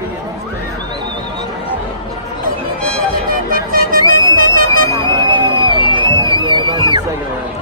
30 and he's playing. Yeah, it might be second round.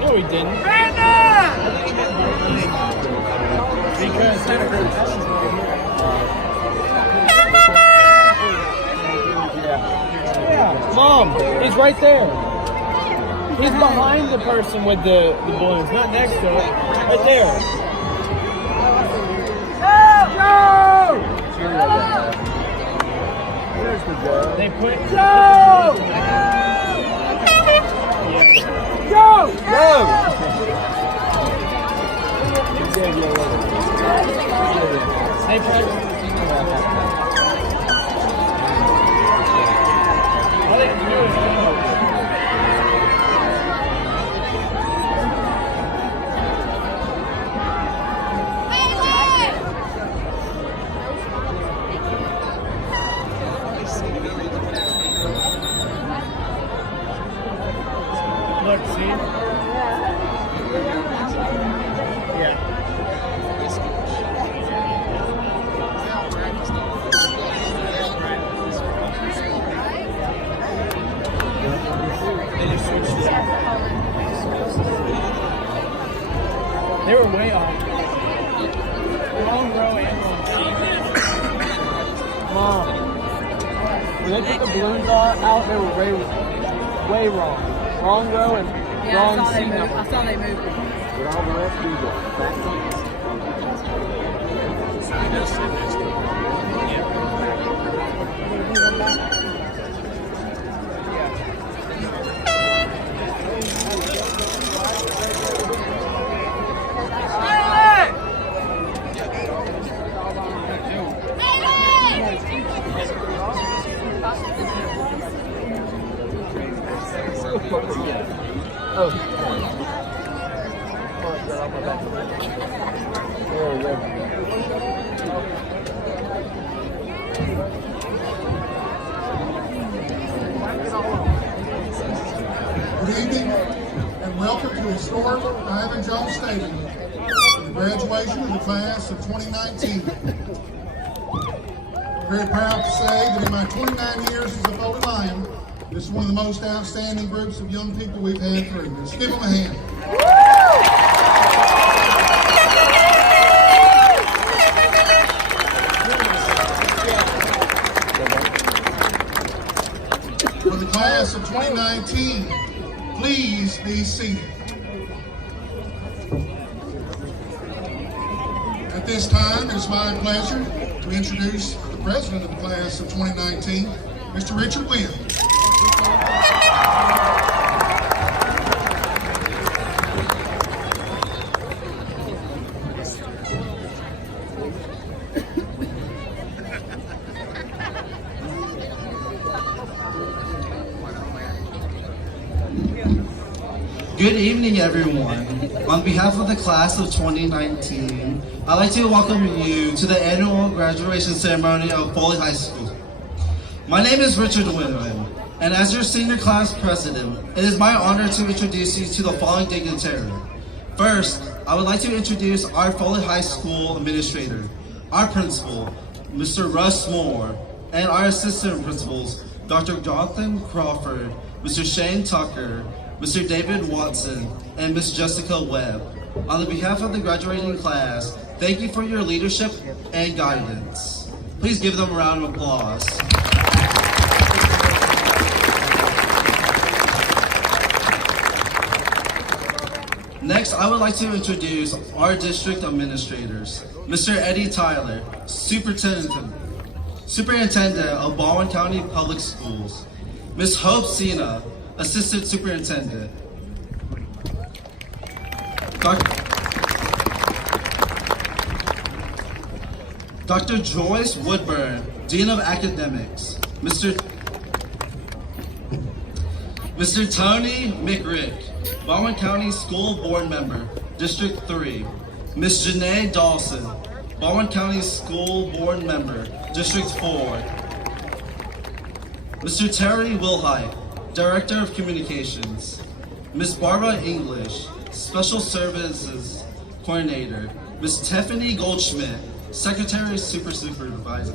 No, he didn't. Because He's right there. He's behind the person with the balloons, not next to it. Right there. Where's the Joe? They put Joe! Joe! They put look, see? Yeah. They were way off. Long row and long Mom, when they put the balloons out, they were way wrong. Wrong row and wrong seat number. I saw they moved. Did all the rest do the back seats? Oh. There we go. Good evening and welcome to historic Ivan Jones Stadium for the graduation of the class of 2019. I'm very proud to say that in my 29 years as a Foley Lion, this is one of the most outstanding groups of young people we've had through. Let's give them a hand. For the class of 2019, please be seated. At this time, it is my pleasure to introduce the president of the class of 2019, Mr. Richard Wynn. Good evening, everyone. On behalf of the class of 2019, I'd like to welcome you to the annual graduation ceremony of Foley High School. My name is Richard Winman, and as your senior class president, it is my honor to introduce you to the following dignitary. First, I would like to introduce our Foley High School administrator, our principal, Mr. Russ Moore, and our assistant principals, Dr. Jonathan Crawford, Mr. Shane Tucker, Mr. David Watson, and Ms. Jessica Webb. On behalf of the graduating class, thank you for your leadership and guidance. Please give them a round of applause. Next, I would like to introduce our district administrators, Mr. Eddie Tyler, Superintendent of Baldwin County Public Schools, Ms. Hope Sina, Assistant Superintendent, Dr. Joyce Woodburn, Dean of Academics, Mr. Tony McRick, Baldwin County School Board Member, District 3, Ms. Janae Dawson, Baldwin County School Board Member, District 4, Mr. Terry Wilhite, Director of Communications, Ms. Barbara English, Special Services Coordinator, Ms. Tiffany Goldschmidt, Secretary Supervisor,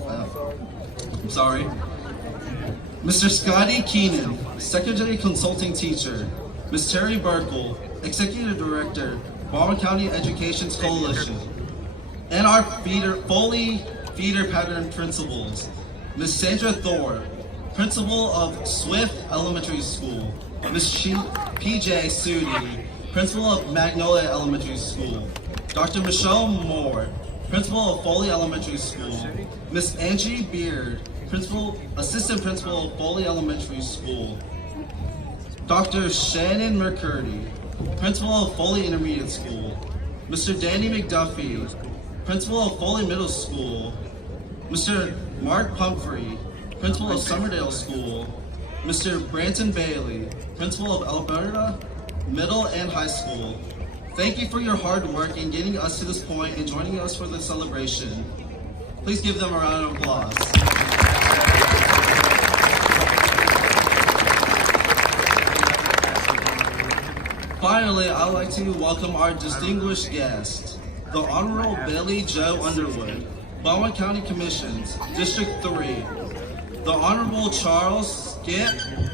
Mr. Scotty Keenan, Secretary Consulting Teacher, Ms. Terry Burkle, Executive Director, Baldwin County Education Coalition, and our Foley Feeder Pattern Principals, Ms. Sandra Thorpe, Principal of Swift Elementary School, Ms. P.J. Sudi, Principal of Magnolia Elementary School, Dr. Michelle Moore, Principal of Foley Elementary School, Ms. Angie Beard, Assistant Principal of Foley Elementary School, Dr. Shannon McCurdy, Principal of Foley Intermediate School, Mr. Danny McDuffie, Principal of Foley Middle School, Mr. Mark Pumphrey, Principal of Summerdale School, Mr. Branton Bailey, Principal of Alberta Middle and High School. Thank you for your hard work in getting us to this point and joining us for the celebration. Please give them a round of applause. Finally, I'd like to welcome our distinguished guest, the Honorable Billy Joe Underwood, Baldwin County Commissions, District 3. The Honorable Charles Skip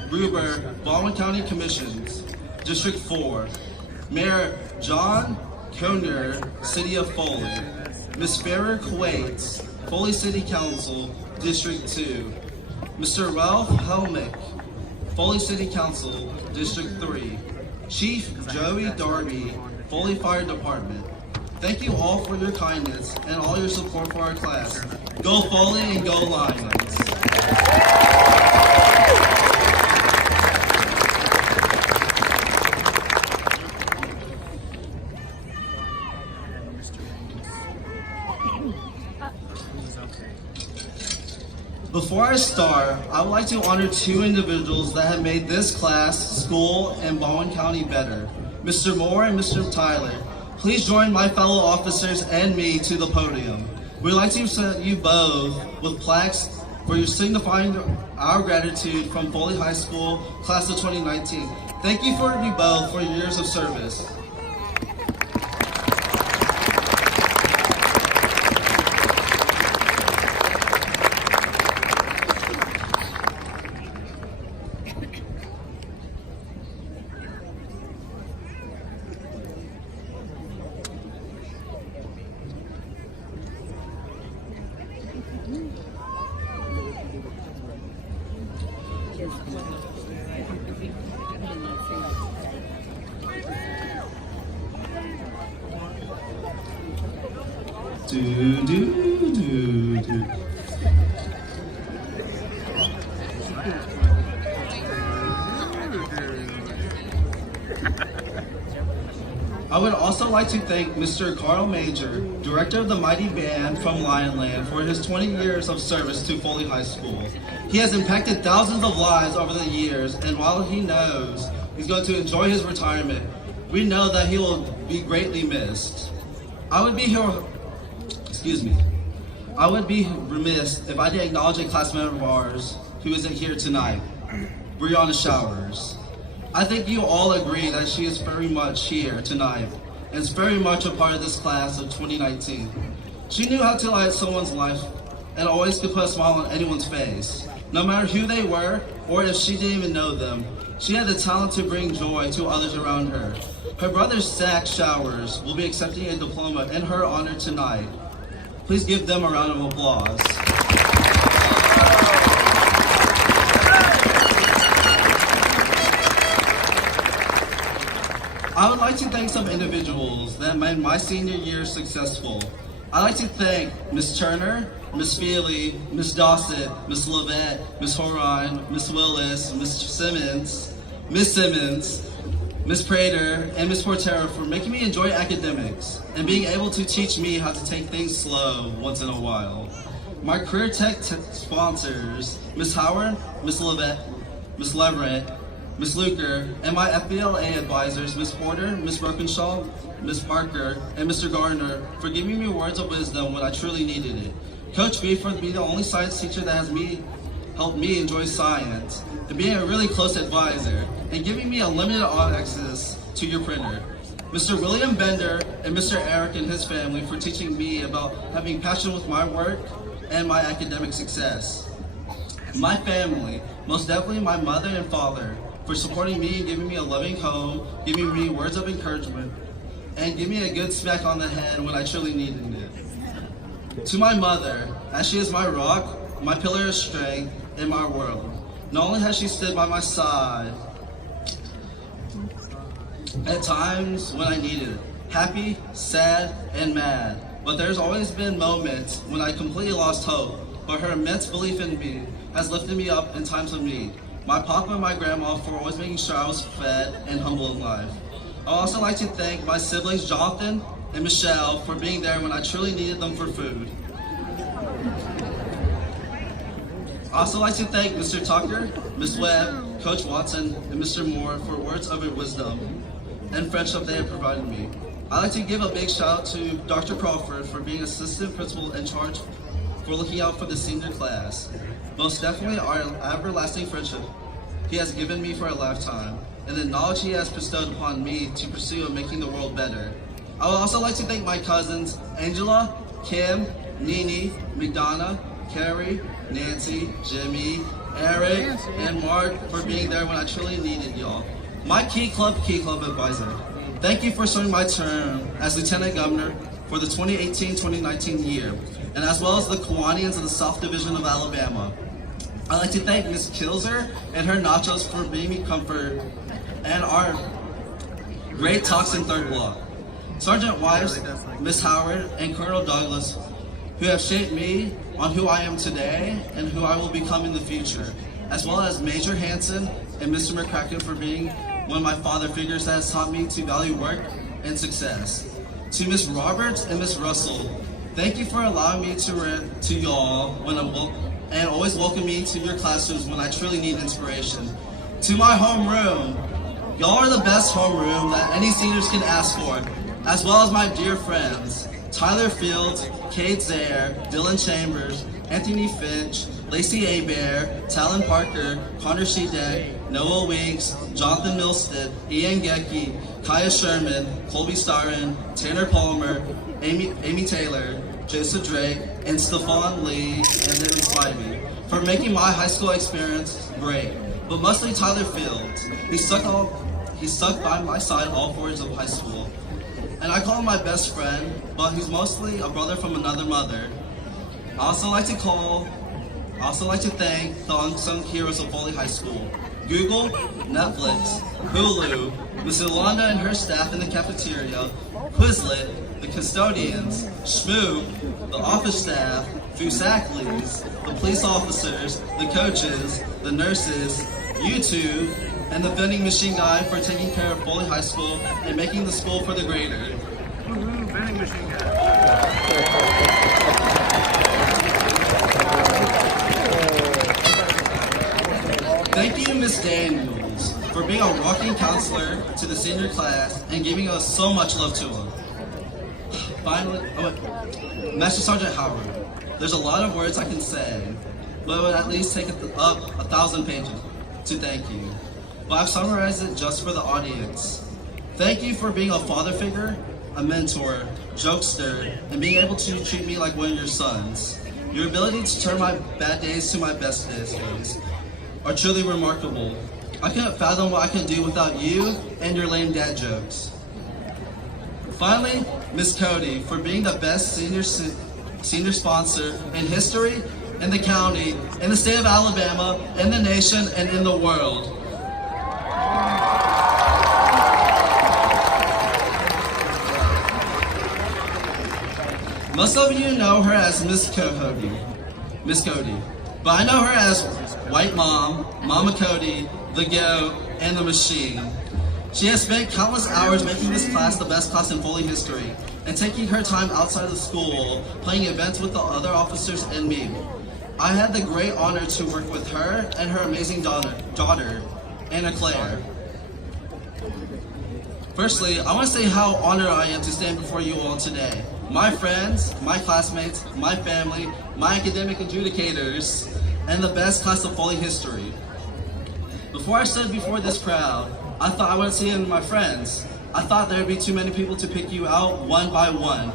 Gruber, Baldwin County Commissions, District 4. Mayor John Koner, City of Foley. Ms. Farrah Quates, Foley City Council, District 2. Mr. Ralph Helmick, Foley City Council, District 3. Chief Joey Darby, Foley Fire Department. Thank you all for your kindness and all your support for our class. Go Foley and go Lions! Before I start, I would like to honor two individuals that have made this class, school, and Baldwin County better. Mr. Moore and Mr. Tyler. Please join my fellow officers and me to the podium. We'd like to present you both with plaques for your signifying our gratitude from Foley High School, class of 2019. Thank you for you both for your years of service. I would also like to thank Mr. Carl Major, Director of the Mighty Band from Lionland, for his 20 years of service to Foley High School. He has impacted thousands of lives over the years, and while he knows he's going to enjoy his retirement, we know that he will be greatly missed. I would be remiss if I didn't acknowledge a class member of ours who isn't here tonight, Brianna Showers. I think you all agree that she is very much here tonight and is very much a part of this class of 2019. She knew how to light someone's life and always could put a smile on anyone's face. No matter who they were or if she didn't even know them, she had the talent to bring joy to others around her. Her brother Zach Showers will be accepting a diploma in her honor tonight. Please give them a round of applause. I would like to thank some individuals that made my senior year successful. I'd like to thank Ms. Turner, Ms. Feely, Ms. Dossett, Ms. Levette, Ms. Horan, Ms. Willis, Ms. Simmons, Ms. Prater, and Ms. Portero for making me enjoy academics and being able to teach me how to take things slow once in a while. My career tech sponsors, Ms. Howard, Ms. Levette, Ms. Leverett, Ms. Luker, and my FBLA advisors, Ms. Porter, Ms. Brockenshaw, Ms. Parker, and Mr. Gardner, for giving me words of wisdom when I truly needed it. Coach B for being the only science teacher that has helped me enjoy science, and being a really close advisor, and giving me unlimited access to your printer. Mr. William Bender and Mr. Eric and his family for teaching me about having passion with my work and my academic success. My family, most definitely my mother and father, for supporting me and giving me a loving home, giving me words of encouragement, and giving me a good smack on the head when I truly needed it. To my mother, as she is my rock, my pillar of strength in my world. Not only has she stood by my side at times when I needed it, happy, sad, and mad, but there's always been moments when I completely lost hope, but her immense belief in me has lifted me up in times of need. My papa and my grandma for always making sure I was fed and humble in life. I would also like to thank my siblings Jonathan and Michelle for being there when I truly needed them for food. I also like to thank Mr. Tucker, Ms. Webb, Coach Watson, and Mr. Moore for words of wisdom and friendship they have provided me. I'd like to give a big shout out to Dr. Crawford for being assistant principal in charge for looking out for the senior class. Most definitely our everlasting friendship he has given me for a lifetime, and the knowledge he has bestowed upon me to pursue in making the world better. I would also like to thank my cousins Angela, Kim, Nene, McDonough, Carrie, Nancy, Jimmy, Eric, and Mark for being there when I truly needed y'all. My Key Club advisor, thank you for serving my term as Lieutenant Governor for the 2018-2019 year, and as well as the Kiwanians of the South Division of Alabama. I'd like to thank Ms. Kilzer and her nachos for being me comfort, and our great talks in third block. Sergeant Wives, Ms. Howard, and Colonel Douglas, who have shaped me on who I am today and who I will become in the future, as well as Major Hanson and Mr. McCracken for being one of my father figures that has taught me to value work and success. To Ms. Roberts and Ms. Russell, thank you for allowing me to rant to y'all and always welcome me to your classrooms when I truly need inspiration. To my homeroom, y'all are the best homeroom that any seniors can ask for, as well as my dear friends, Tyler Fields, Kate Zaire, Dylan Chambers, Anthony Finch, Lacey Abear, Talon Parker, Connor Sheedeck, Noah Weeks, Jonathan Milstead, Ian Gecki, Kaya Sherman, Colby Starren, Tanner Palmer, Amy Taylor, Joseph Drake, and Stephon Lee, and then Spivey, for making my high school experience great. But mostly Tyler Fields. He stuck by my side all 4 years of high school. And I call him my best friend, but he's mostly a brother from another mother. I also like to thank the unsung heroes of Foley High School: Google, Netflix, Hulu, Ms. Yolanda and her staff in the cafeteria, Quizlet, the custodians, Schmoo, the office staff, Fusakleys, the police officers, the coaches, the nurses, YouTube, and the vending machine guy for taking care of Foley High School and making the school for the greater. Woohoo, vending machine guy. Thank you, Ms. Daniels, for being a rocking counselor to the senior class and giving us so much love to them. Finally, Master Sergeant Howard, there's a lot of words I can say, but it would at least take up 1,000 pages to thank you. But I've summarized it just for the audience. Thank you for being a father figure, a mentor, jokester, and being able to treat me like one of your sons. Your ability to turn my bad days to my best days are truly remarkable. I couldn't fathom what I could do without you and your lame dad jokes. Finally, Miss Cody, for being the best senior sponsor in history, in the county, in the state of Alabama, in the nation, and in the world. Most of you know her as Miss Cody, but I know her as White Mom, Mama Cody, the Goat, and the Machine. She has spent countless hours making this class the best class in Foley history, and taking her time outside of school, playing events with the other officers and me. I had the great honor to work with her and her amazing daughter, Anna Claire. Firstly, I want to say how honored I am to stand before you all today. My friends, my classmates, my family, my academic adjudicators, and the best class of Foley history. Before I stood before this crowd, I thought I wouldn't see any of my friends. I thought there would be too many people to pick you out one by one.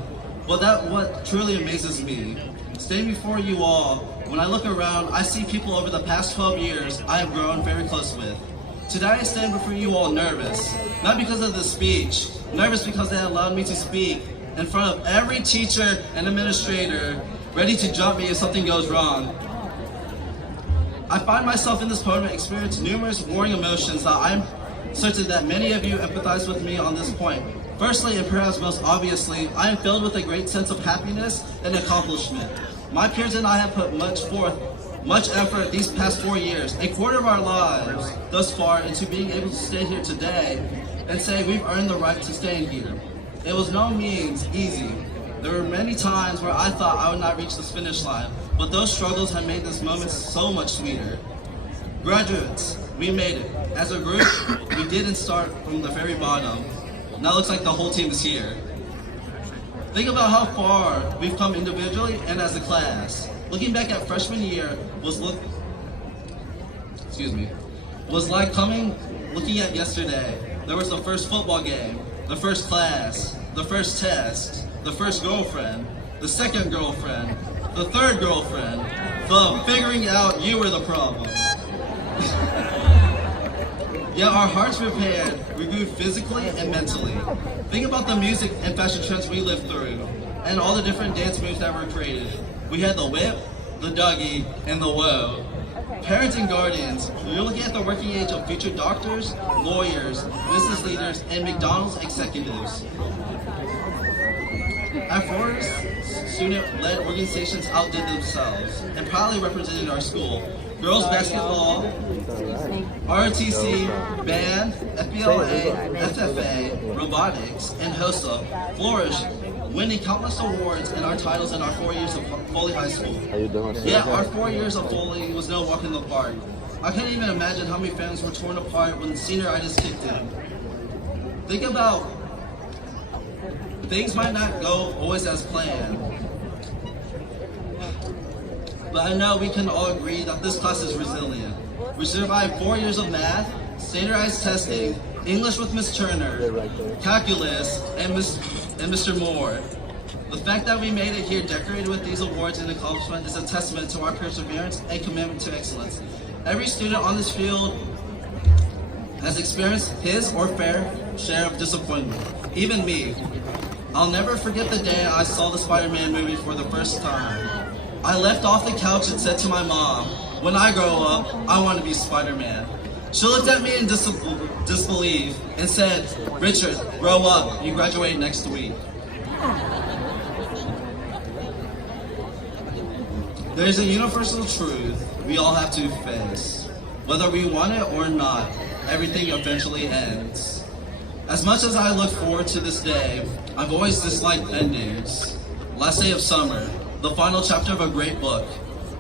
But that's what truly amazes me. Standing before you all, when I look around, I see people over the past 12 years I have grown very close with. Today I stand before you all nervous, not because of the speech, nervous because they allowed me to speak in front of every teacher and administrator, ready to jump me if something goes wrong. I find myself in this poem experiencing numerous warring emotions that I'm certain that many of you empathize with me on this point. Firstly, and perhaps most obviously, I am filled with a great sense of happiness and accomplishment. My peers and I have put much effort these past 4 years, a quarter of our lives thus far, into being able to stay here today and say we've earned the right to stand here. It was no means easy. There were many times where I thought I would not reach this finish line, but those struggles have made this moment so much sweeter. Graduates, we made it. As a group, we didn't start from the very bottom. Now it looks like the whole team is here. Think about how far we've come individually and as a class. Looking back at freshman year was like looking at yesterday. There was the first football game, the first class, the first test, the first girlfriend, the second girlfriend, the third girlfriend, the figuring out you were the problem. Yet our hearts prepared, we grew physically and mentally. Think about the music and fashion trends we lived through, and all the different dance moves that were created. We had the whip, the Dougie, and the whoa. Parents and guardians, you're looking at the working age of future doctors, lawyers, business leaders, and McDonald's executives. At Forest, student-led organizations outdid themselves and proudly represented our school. Girls basketball, ROTC, band, FBLA, FFA, robotics, and HOSA flourished, winning countless awards and our titles in our 4 years of Foley High School. How you doing? Yeah, our 4 years of Foley was no walk in the park. I can't even imagine how many families were torn apart when senioritis kicked in. Think about, things might not go always as planned, but I know we can all agree that this class is resilient. We survived 4 years of math, standardized testing, English with Miss Turner, calculus, and Mr. Moore. The fact that we made it here decorated with these awards and accomplishments is a testament to our perseverance and commitment to excellence. Every student on this field has experienced his or fair share of disappointment, even me. I'll never forget the day I saw the Spider-Man movie for the first time. I left off the couch and said to my mom, when I grow up, I want to be Spider-Man. She looked at me in disbelief and said, Richard, grow up, you graduate next week. There's a universal truth we all have to face. Whether we want it or not, everything eventually ends. As much as I look forward to this day, I've always disliked endings. Last day of summer, the final chapter of a great book.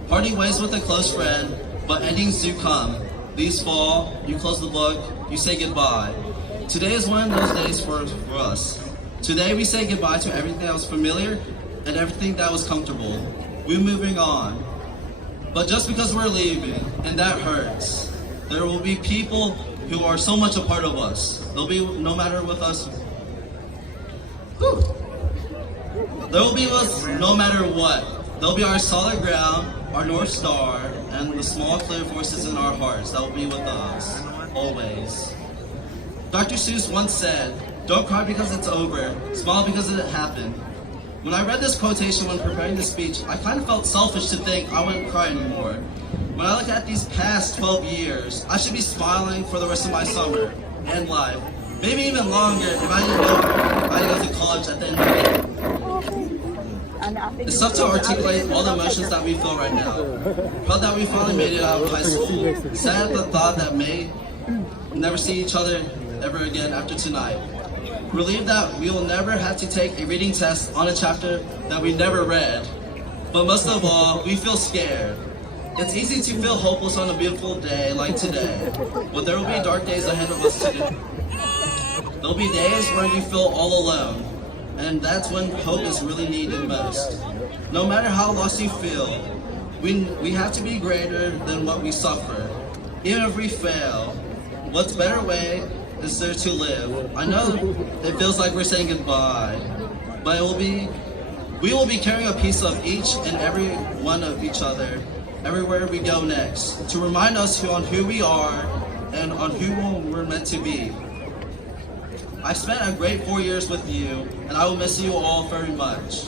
Parting ways with a close friend, but endings do come. Leaves fall, you close the book, you say goodbye. Today is one of those days for us. Today we say goodbye to everything that was familiar and everything that was comfortable. We're moving on. But just because we're leaving, and that hurts, there will be people who are so much a part of us. They'll be no matter with us. Whew. They will be with us no matter what. They'll be our solid ground, our North Star, and the small clear voices in our hearts that will be with us, always. Dr. Seuss once said, don't cry because it's over, smile because it happened. When I read this quotation when preparing this speech, I kind of felt selfish to think I wouldn't cry anymore. When I look at these past 12 years, I should be smiling for the rest of my summer and life. Maybe even longer if I didn't know I go to college at the end of the day. It's tough to articulate all the emotions that we feel right now. Proud that we finally made it out of high school. Sad at the thought that may never see each other ever again after tonight. Relieved that we will never have to take a reading test on a chapter that we never read. But most of all, we feel scared. It's easy to feel hopeless on a beautiful day like today, but there will be dark days ahead of us too. There'll be days where you feel all alone, and that's when hope is really needed most. No matter how lost you feel, we have to be greater than what we suffer. Even if we fail, what's better way is there to live? I know it feels like we're saying goodbye, but we will be carrying a piece of each and every one of each other everywhere we go next, to remind us on who we are and on who we're meant to be. I've spent a great 4 years with you, and I will miss you all very much.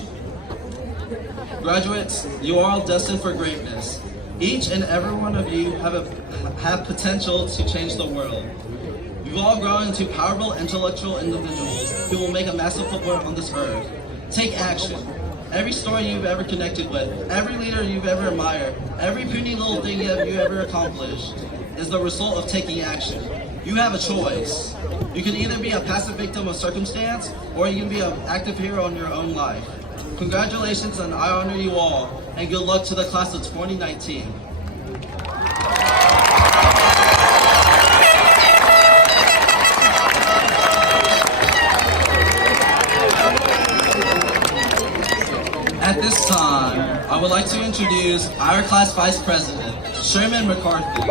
Graduates, you are all destined for greatness. Each and every one of you have potential to change the world. You've all grown into powerful intellectual individuals who will make a massive footprint on this earth. Take action. Every story you've ever connected with, every leader you've ever admired, every puny little thing you ever accomplished is the result of taking action. You have a choice. You can either be a passive victim of circumstance, or you can be an active hero in your own life. Congratulations, and I honor you all, and good luck to the class of 2019. At this time, I would like to introduce our class vice president, Sherman McCarthy.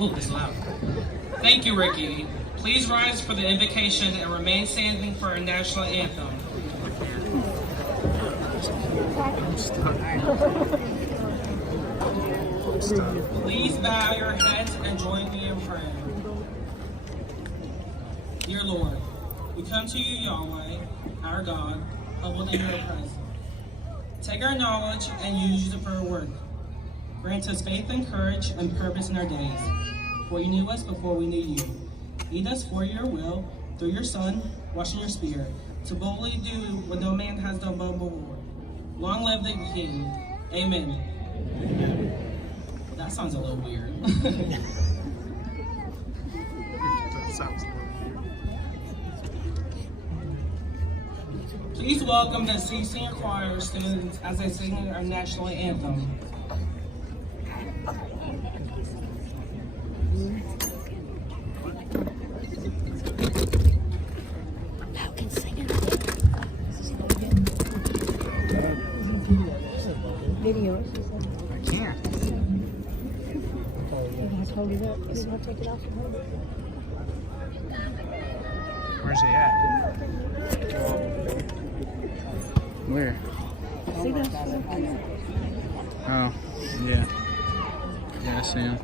Ooh, it's loud. Thank you, Ricky. Please rise for the invocation and remain standing for our national anthem. Please bow your heads and join me in prayer. Dear Lord, we come to you, Yahweh, our God, humbled in your presence. Take our knowledge and use it for our work. Grant us faith and courage and purpose in our days. For you knew us before we knew you. Lead us for your will, through your Son, washed in your Spirit, to boldly do what no man has done before. Long live the King. Amen. That sounds a little weird. Please welcome the senior choir students as they sing our national anthem. Video. I can't. You have to hold it up. You have to take it off and hold it. Where's he at? Where? See that? Oh, yeah. Yeah, I see him.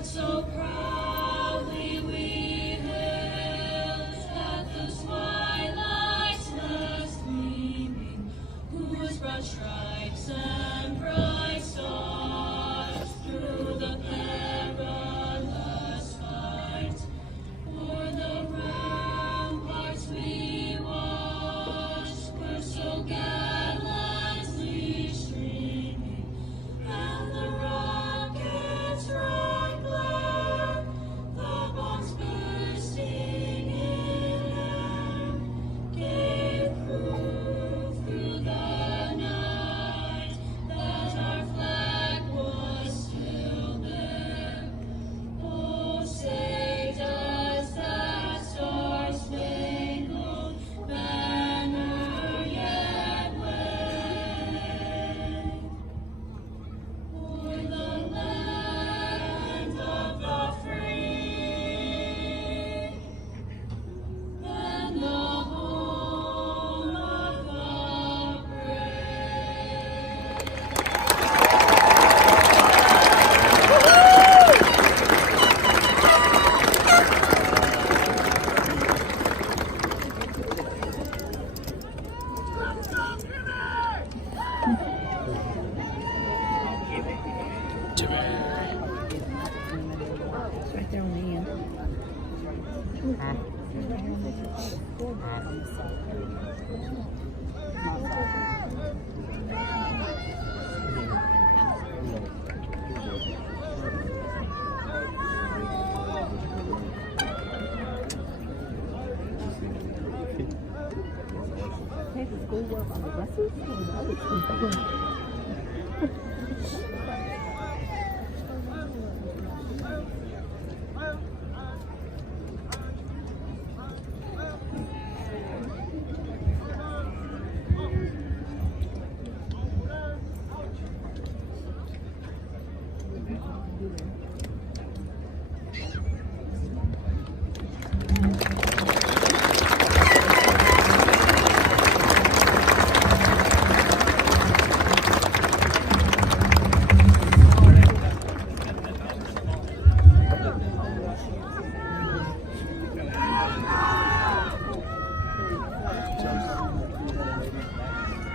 So proudly we hailed at the twilight's last gleaming, whose broad stripes and bright stars through the perilous fight, o'er the ramparts we watched, were so gallantly streaming, and the rockets red glare, the bombs bursting in air, gave proof through the night that our flag was still there. Oh, say does that star-spangled banner yet wave o'er the land of the free and the home of the It's right there on the end. work on the buses or the other two?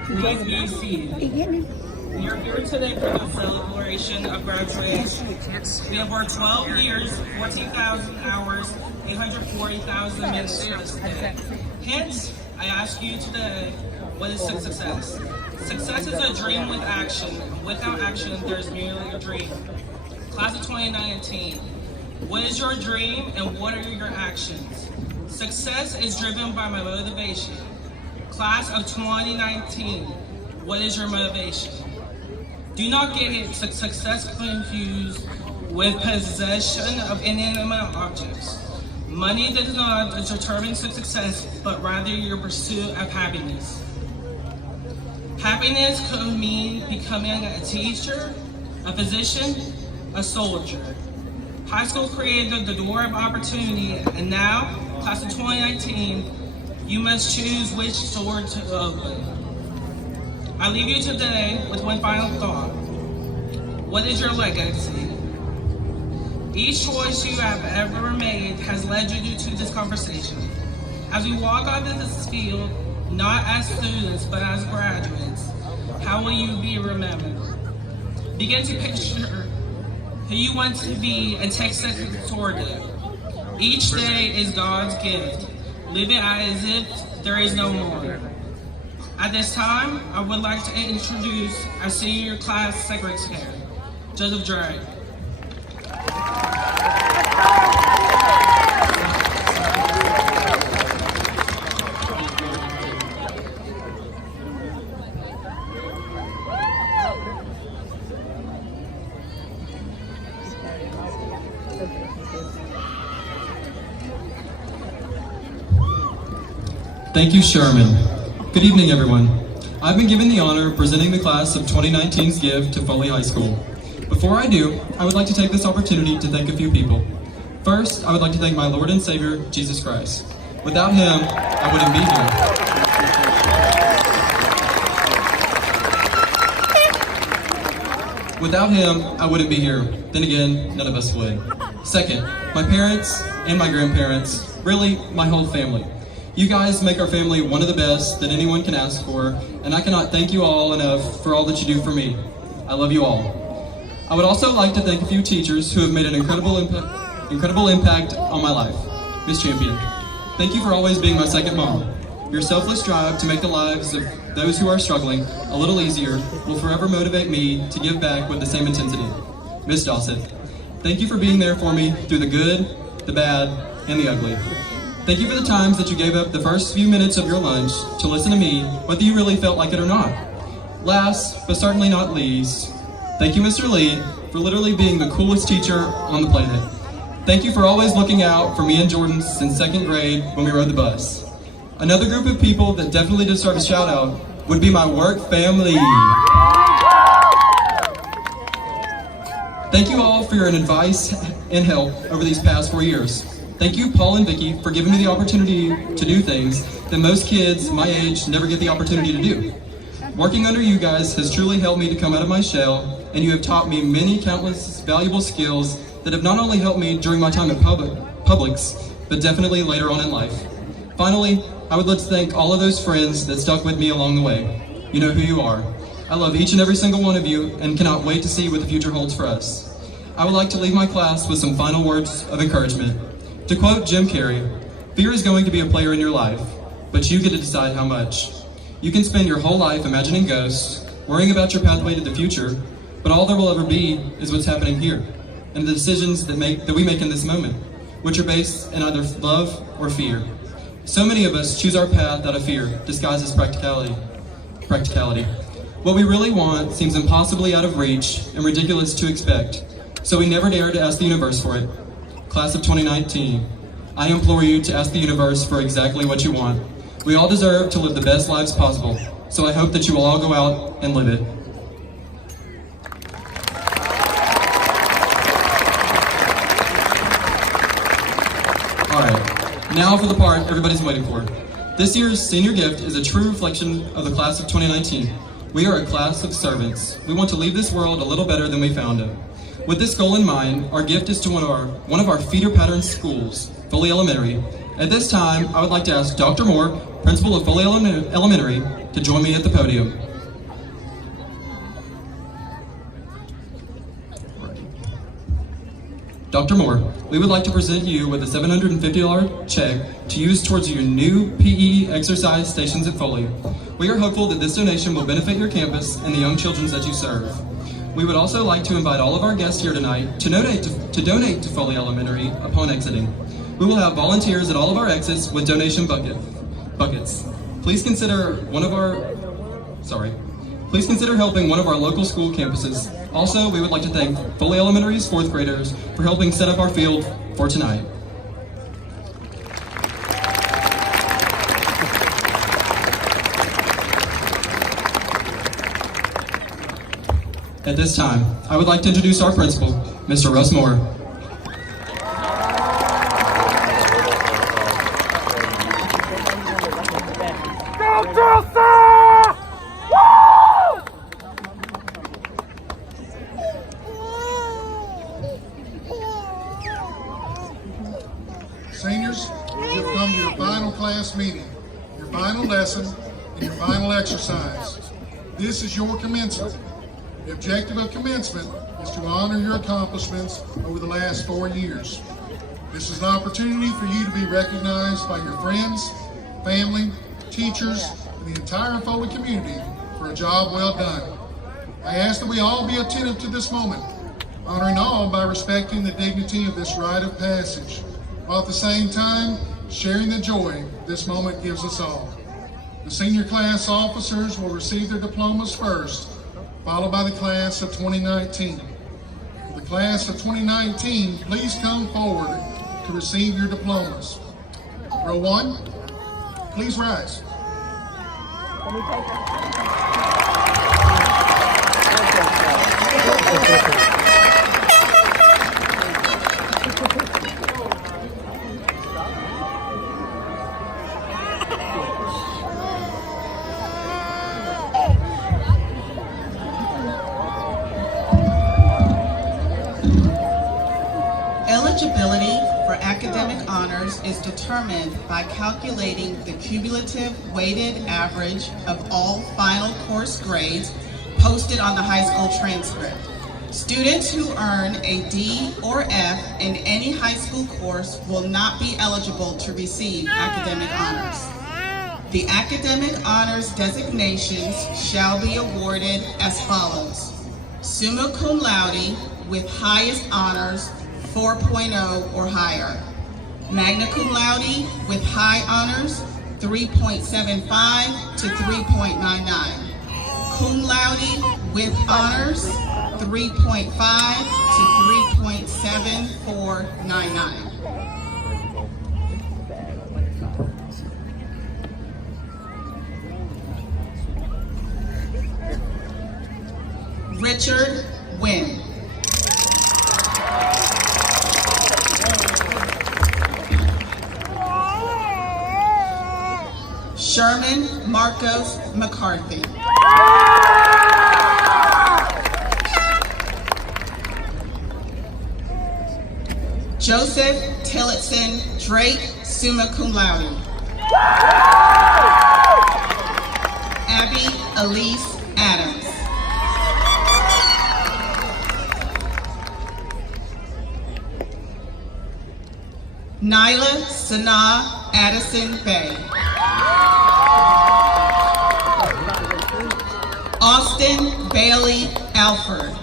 Please be seated. We are here today for the celebration of graduation. We have worked 12 years, 14,000 hours, 840,000 minutes for this day. Hence, I ask you today, what is success? Success is a dream with action. Without action, there is merely a dream. Class of 2019, what is your dream and what are your actions? Success is driven by my motivation. Class of 2019, what is your motivation? Do not get success confused with possession of inanimate objects. Money does not determine success, but rather your pursuit of happiness. Happiness could mean becoming a teacher, a physician, a soldier. High school created the door of opportunity, and now, class of 2019, you must choose which door to open. I leave you today with one final thought. What is your legacy? Each choice you have ever made has led you to this conversation. As we walk out of this field, not as students, but as graduates, how will you be remembered? Begin to picture who you want to be and take steps toward it. Each day is God's gift. Live it as if there is no more. At this time, I would like to introduce our senior class secretary, Joseph Drake. Thank you, Sherman. Good evening, everyone. I've been given the honor of presenting the class of 2019's gift to Foley High School. Before I do, I would like to take this opportunity to thank a few people. First, I would like to thank my Lord and Savior, Jesus Christ. Without him, I wouldn't be here. Without him, I wouldn't be here. Then again, none of us would. Second, my parents and my grandparents, really my whole family. You guys make our family one of the best that anyone can ask for, and I cannot thank you all enough for all that you do for me. I love you all. I would also like to thank a few teachers who have made an incredible impact on my life. Miss Champion, thank you for always being my second mom. Your selfless drive to make the lives of those who are struggling a little easier will forever motivate me to give back with the same intensity. Miss Dawson, thank you for being there for me through the good, the bad, and the ugly. Thank you for the times that you gave up the first few minutes of your lunch to listen to me, whether you really felt like it or not. Last, but certainly not least, thank you, Mr. Lee, for literally being the coolest teacher on the planet. Thank you for always looking out for me and Jordan since second grade when we rode the bus. Another group of people that definitely deserve a shout out would be my work family. Thank you all for your advice and help over these past 4 years. Thank you, Paul and Vicki, for giving me the opportunity to do things that most kids my age never get the opportunity to do. Working under you guys has truly helped me to come out of my shell, and you have taught me many countless valuable skills that have not only helped me during my time at Publix, but definitely later on in life. Finally, I would like to thank all of those friends that stuck with me along the way. You know who you are. I love each and every single one of you and cannot wait to see what the future holds for us. I would like to leave my class with some final words of encouragement. To quote Jim Carrey, fear is going to be a player in your life, but you get to decide how much. You can spend your whole life imagining ghosts, worrying about your pathway to the future, but all there will ever be is what's happening here, and the decisions that we make in this moment, which are based in either love or fear. So many of us choose our path out of fear, disguised as practicality. practicality. What we really want seems impossibly out of reach and ridiculous to expect, so we never dare to ask the universe for it. Class of 2019, I implore you to ask the universe for exactly what you want. We all deserve to live the best lives possible, so I hope that you will all go out and live it. Alright, now for the part everybody's waiting for. This year's senior gift is a true reflection of the class of 2019. We are a class of servants. We want to leave this world a little better than we found it. With this goal in mind, our gift is to one of our feeder pattern schools, Foley Elementary. At this time, I would like to ask Dr. Moore, principal of Foley Elementary, to join me at the podium. Dr. Moore, we would like to present you with a $750 check to use towards your new PE exercise stations at Foley. We are hopeful that this donation will benefit your campus and the young children that you serve. We would also like to invite all of our guests here tonight to donate to Foley Elementary upon exiting. We will have volunteers at all of our exits with donation buckets. Please consider helping one of our local school campuses. Also, we would like to thank Foley Elementary's 4th graders for helping set up our field for tonight. At this time, I would like to introduce our principal, Mr. Russ Moore. Seniors, you've come to your final class meeting, your final lesson, and your final exercise. This is your commencement. The objective of commencement is to honor your accomplishments over the last 4 years. This is an opportunity for you to be recognized by your friends, family, teachers, and the entire Foley community for a job well done. I ask that we all be attentive to this moment, honoring all by respecting the dignity of this rite of passage, while at the same time sharing the joy this moment gives us all. The senior class officers will receive their diplomas first, followed by the class of 2019. For the class of 2019, please come forward to receive your diplomas. Row 1, please rise. Eligibility for academic honors is determined by calculating the cumulative weighted average of all final course grades posted on the high school transcript. Students who earn a D or F in any high school course will not be eligible to receive academic honors. The academic honors designations shall be awarded as follows: summa cum laude with highest honors 4.0 or higher, magna cum laude with high honors 3.75 to 3.99, cum laude with honors 3.5 to 3.7499. Richard Wynn. Sherman Marcos McCarthy. Joseph Tillotson Drake, summa cum laude. Abby Elise Adams. Nyla Sanaa Addison Bay. Austin Bailey Alford.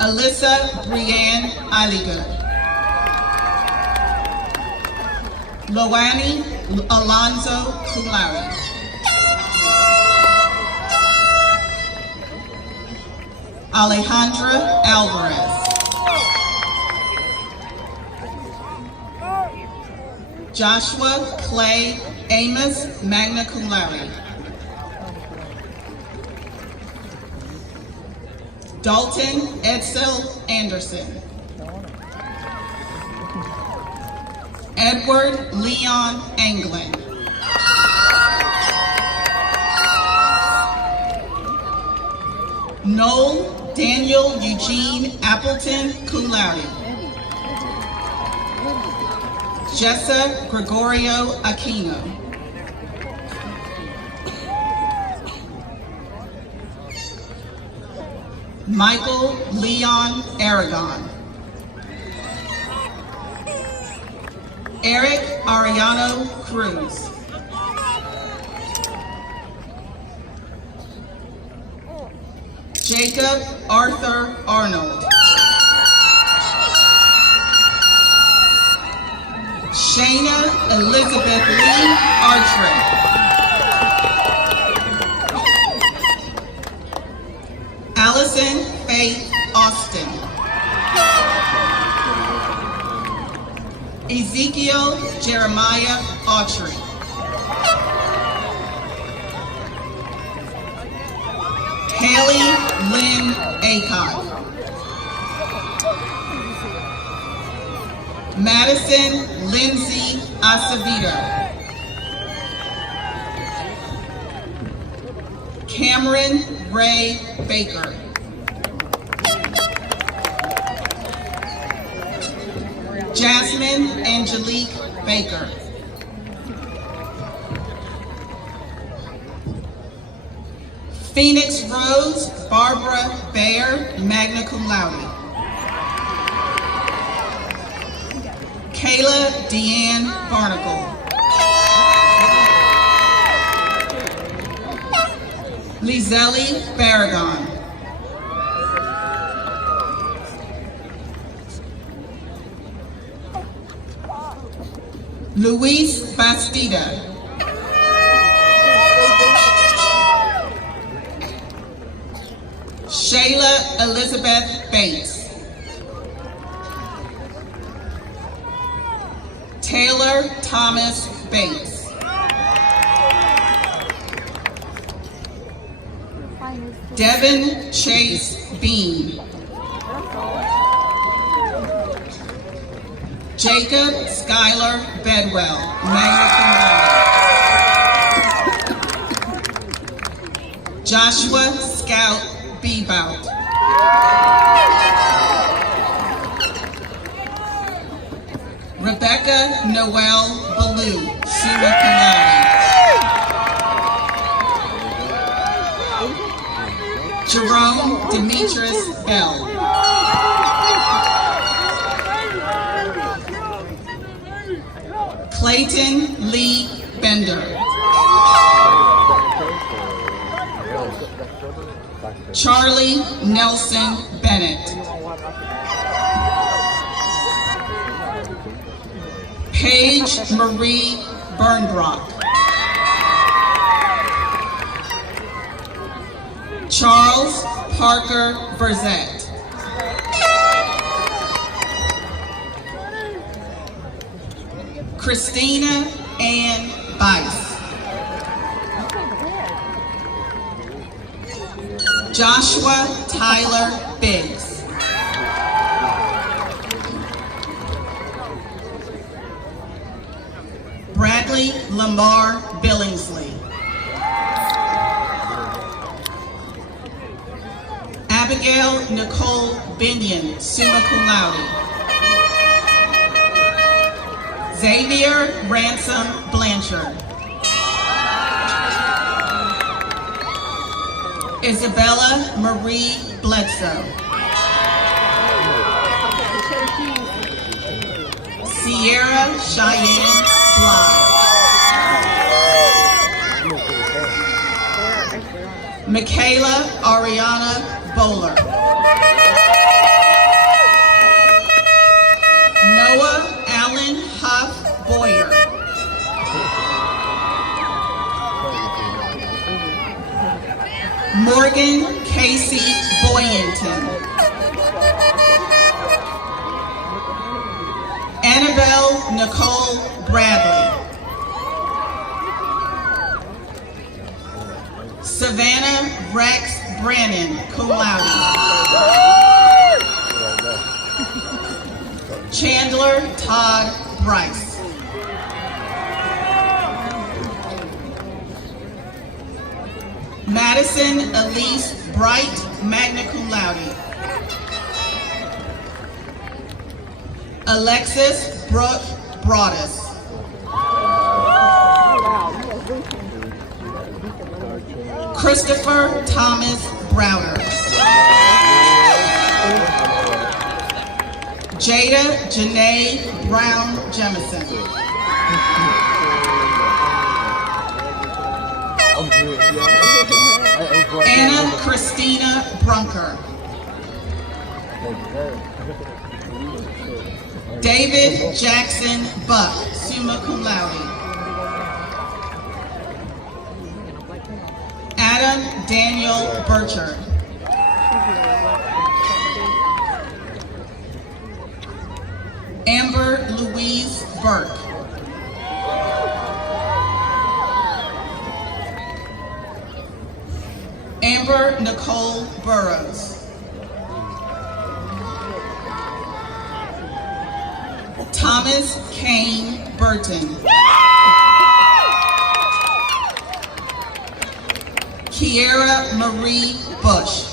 Alyssa Brianne Eiligood. Loani Alonzo, cum laude. Alejandra Alvarez. Joshua Clay Amos, magna cum laude. Dalton Edsel Anderson. Edward Leon Anglin. Noel Daniel Eugene Appleton, cum laude. Jessa Gregorio Aquino. Michael Leon Aragon. Eric Ariano Cruz. Jacob Arthur Arnold. Shayna Elizabeth Lee Archer. Allison Faith Austin. Ezekiel Jeremiah Autry. Haley Lynn Acott. Madison Lindsay Acevedo. Cameron Ray Baker. Jasmine Angelique Baker. Phoenix Rose Barbara Bayer, magna cum laude. Kayla Deanne Barnacle. Lizelle Barragon. Luis Bastida. Shayla Elizabeth Bates. Taylor Thomas Bates. Devin Chase Bean. Jacob Schuyler Bedwell, magna cum laude. Joshua Scout Bebout. Rebecca Noel Ballou, summa cum laude. Jerome Demetrius Bell. Clayton Lee Bender. Charlie Nelson Bennett. Paige Marie Burnbrock. Charles Parker Verzette. Christina Ann Bice. Joshua Tyler Biggs. Bradley Lamar Billingsley. Abigail Nicole Binion, summa cum laude. Xavier Ransom Blanchard. Isabella Marie Bledsoe. Sierra Cheyenne Bly. Michaela Ariana Bowler. Noah Allen Huff Boyer. Nicole Bradley. Savannah Rex Brannon, cum laude. Chandler Todd Bryce. Madison Elise Bright, magna cum laude. Alexis Brooke Broadus. Christopher Thomas Browder. Jada Janae Brown Jemison. Anna Christina Brunker. David Jackson Buck, summa cum laude. Adam Daniel Burchard. Amber Louise Burke. Amber Nicole Burrows. Thomas Kane Burton. Kiera Marie Bush.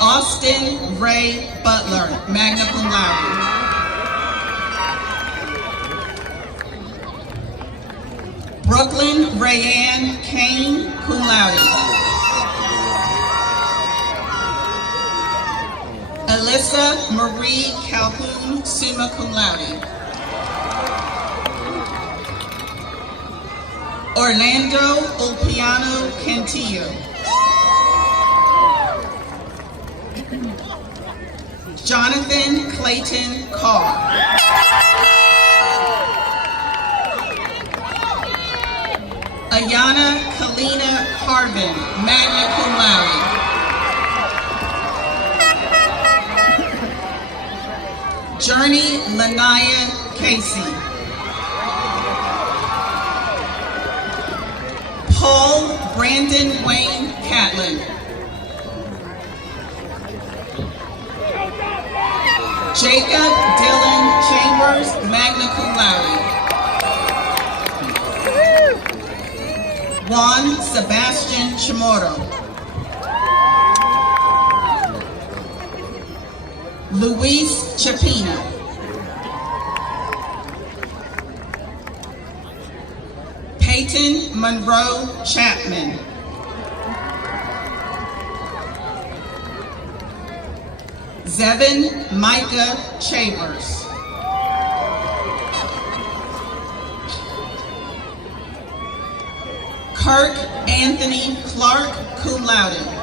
Austin Ray Butler, magna cum laude. Brooklyn Rayanne Kane, cum laude. Alyssa Marie Calhoun, summa cum laude. Orlando Ulpiano Cantillo. Jonathan Clayton Carr. Ayana Kalina Harbin, magna cum laude. Journey Lanaya Casey. Paul Brandon Wayne Catlin. Jacob Dylan Chambers, magna cum laude. Juan Sebastian Chamorro. Luis Chapina. Peyton Monroe Chapman. Zevin Micah Chambers. Kirk Anthony Clark, cum laude.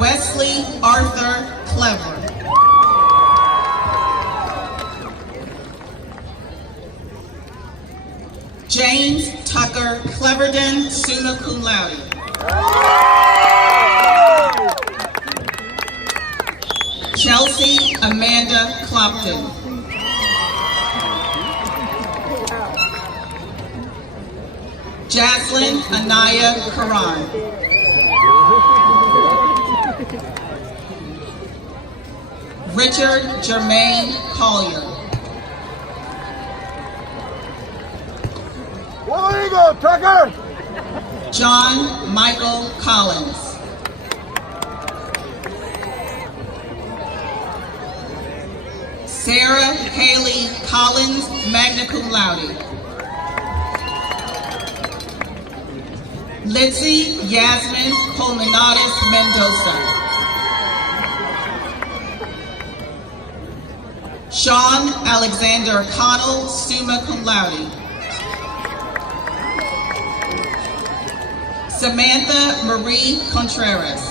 Wesley Arthur Clever. James Tucker Cleverdon, summa cum laude. Chelsea Amanda Clopton. Jaslyn Anaya Karan. Richard Jermaine Collier. Where you go, Tucker? John Michael Collins. Sarah Haley Collins, magna cum laude. Litzy Yasmin Colmenares Mendoza. Sean Alexander Connell, summa cum laude. Samantha Marie Contreras.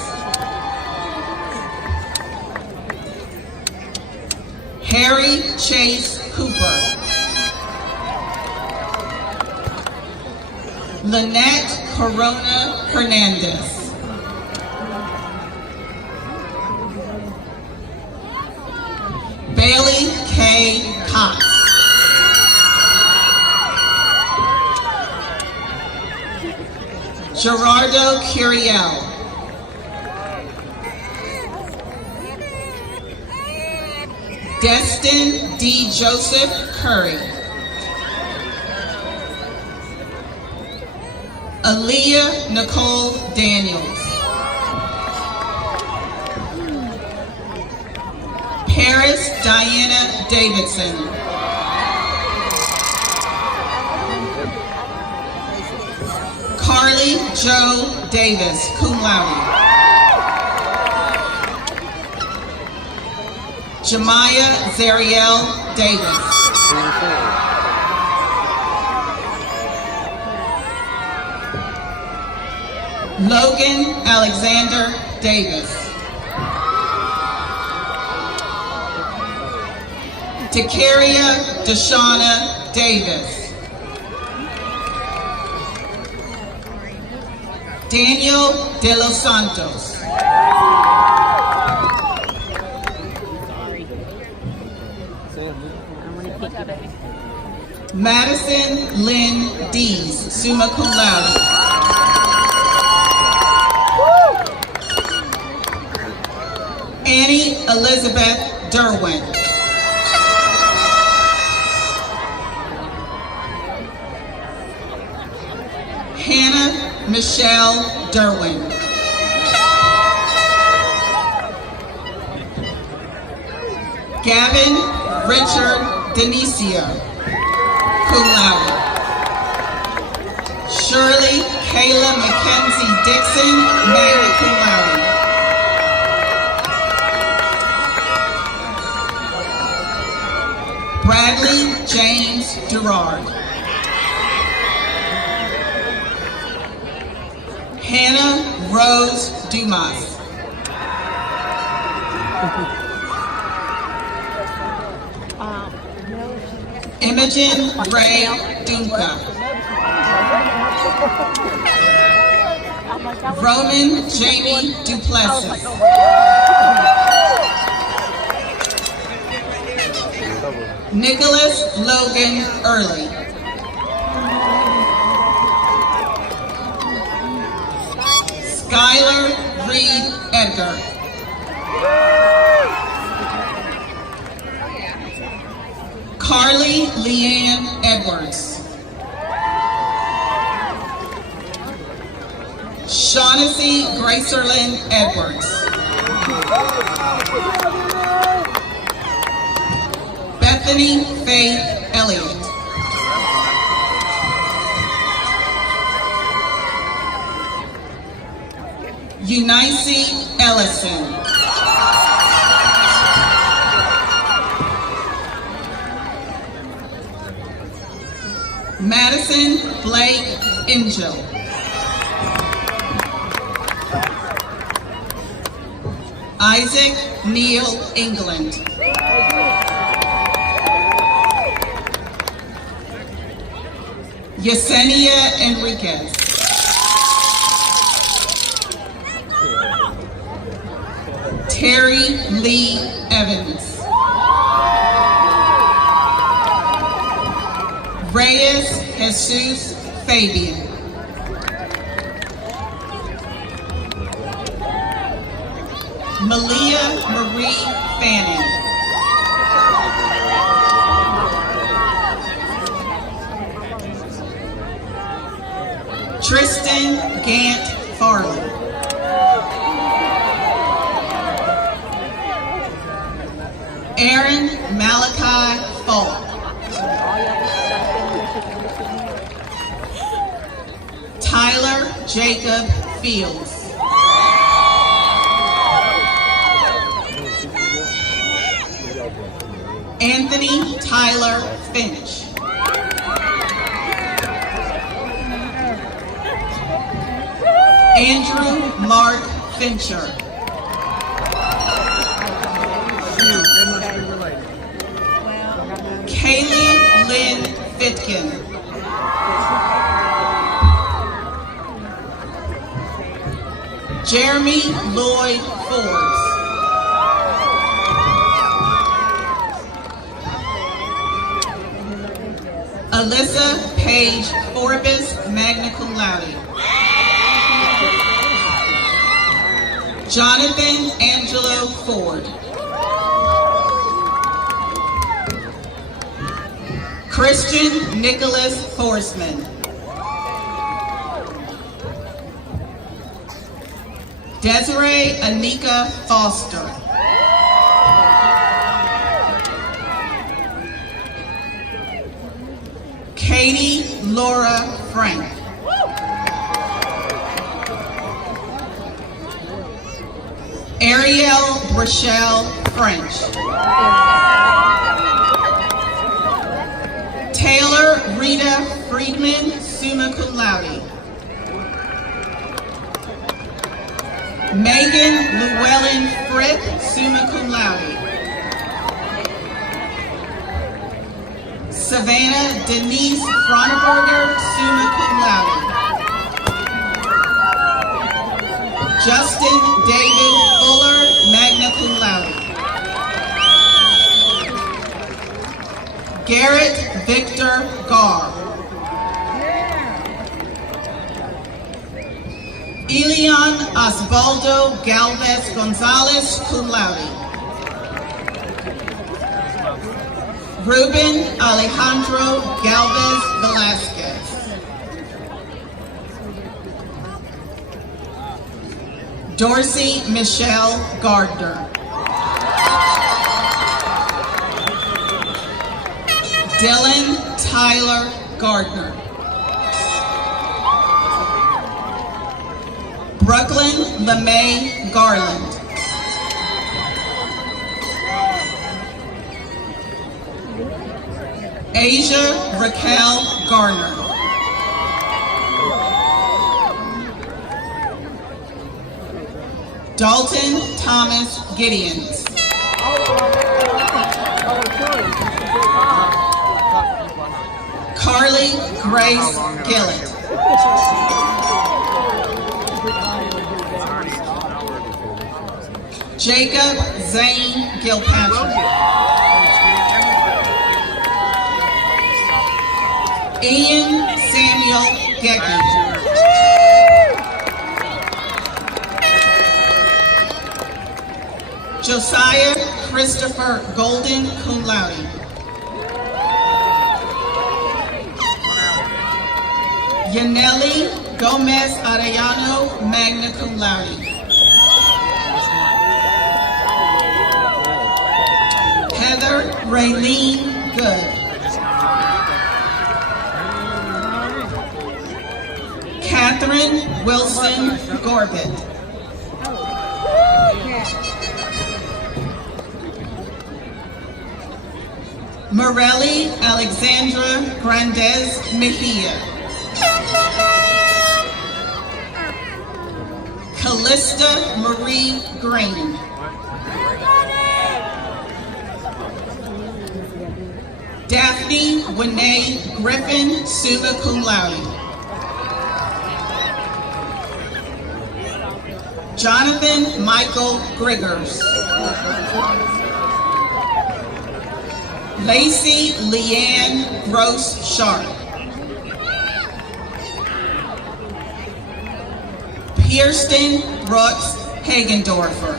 Harry Chase Cooper. Lynette Corona Hernandez. Bailey K. Cox. Gerardo Curiel. Destin D. Joseph Curry. Aaliyah Nicole Daniels. Paris Diana Davidson. Carly Joe Davis, cum laude. Jemiah Zariel Davis. Logan Alexander Davis. Takaria Deshauna Davis. Daniel De Los Santos. Madison Lynn Dees, summa cum laude. Annie Elizabeth Derwin. Hannah Michelle Derwin. Gavin Richard Denicio, cum laude. Shirley Kayla Mackenzie Dixon, magna cum laude. Bradley James Durard. Hannah Rose Dumas. Imogen Ray Dunca. Roman Jamie Duplessis. Nicholas Logan Early. Skylar Reed Edgar. Carly Leanne Edwards. Shaughnessy Gracerlyn Edwards. Bethany Faith Elliott. Eunice Ellison. Madison Blake Angel. Isaac Neil England. Yesenia Enriquez. Terry Lee Evans. Reyes Jesus Fabian. Malia Marie Fanning. Tristan Gant Farley. Aaron Malachi Falk. Tyler Jacob Fields. Anthony Tyler Finch. Andrew Mark Fincher. Kaylee Lynn Fitkin. Jeremy Lloyd Forbes. Alyssa Paige Forbes, magna cum laude. Jonathan Angelo Ford. Christian Nicholas Forsman. Desiree Anika Foster. Katie Laura Frank. Ariel Rochelle French. Taylor Rita Friedman, summa cum laude. Megan Llewellyn Fripp, summa cum laude. Savannah Denise Froneberger, summa cum laude. Justin David Fuller, magna cum laude. Garrett Victor Garr. Elian Osvaldo Galvez Gonzalez, cum laude. Ruben Alejandro Galvez Velasquez. Dorsey Michelle Gardner. Dylan Tyler Gardner. Brooklyn LeMay Garland. Asia Raquel Garner. Dalton Thomas Gideons. Carly Grace Gillett. Jacob Zane Gilpatrick. Ian Samuel Gecki. Josiah Christopher Golden, cum laude. Yaneli Gomez Arellano, magna cum laude. Heather Raylene Good. Catherine Wilson Gorbett. Morelli Alexandra Grandez Mejia. Callista Marie Green. Daphne Winnie Griffin, summa cum laude. Jonathan Michael Griggers. Lacey Leanne Gross Sharp. Kirsten Brooks Hagendorfer.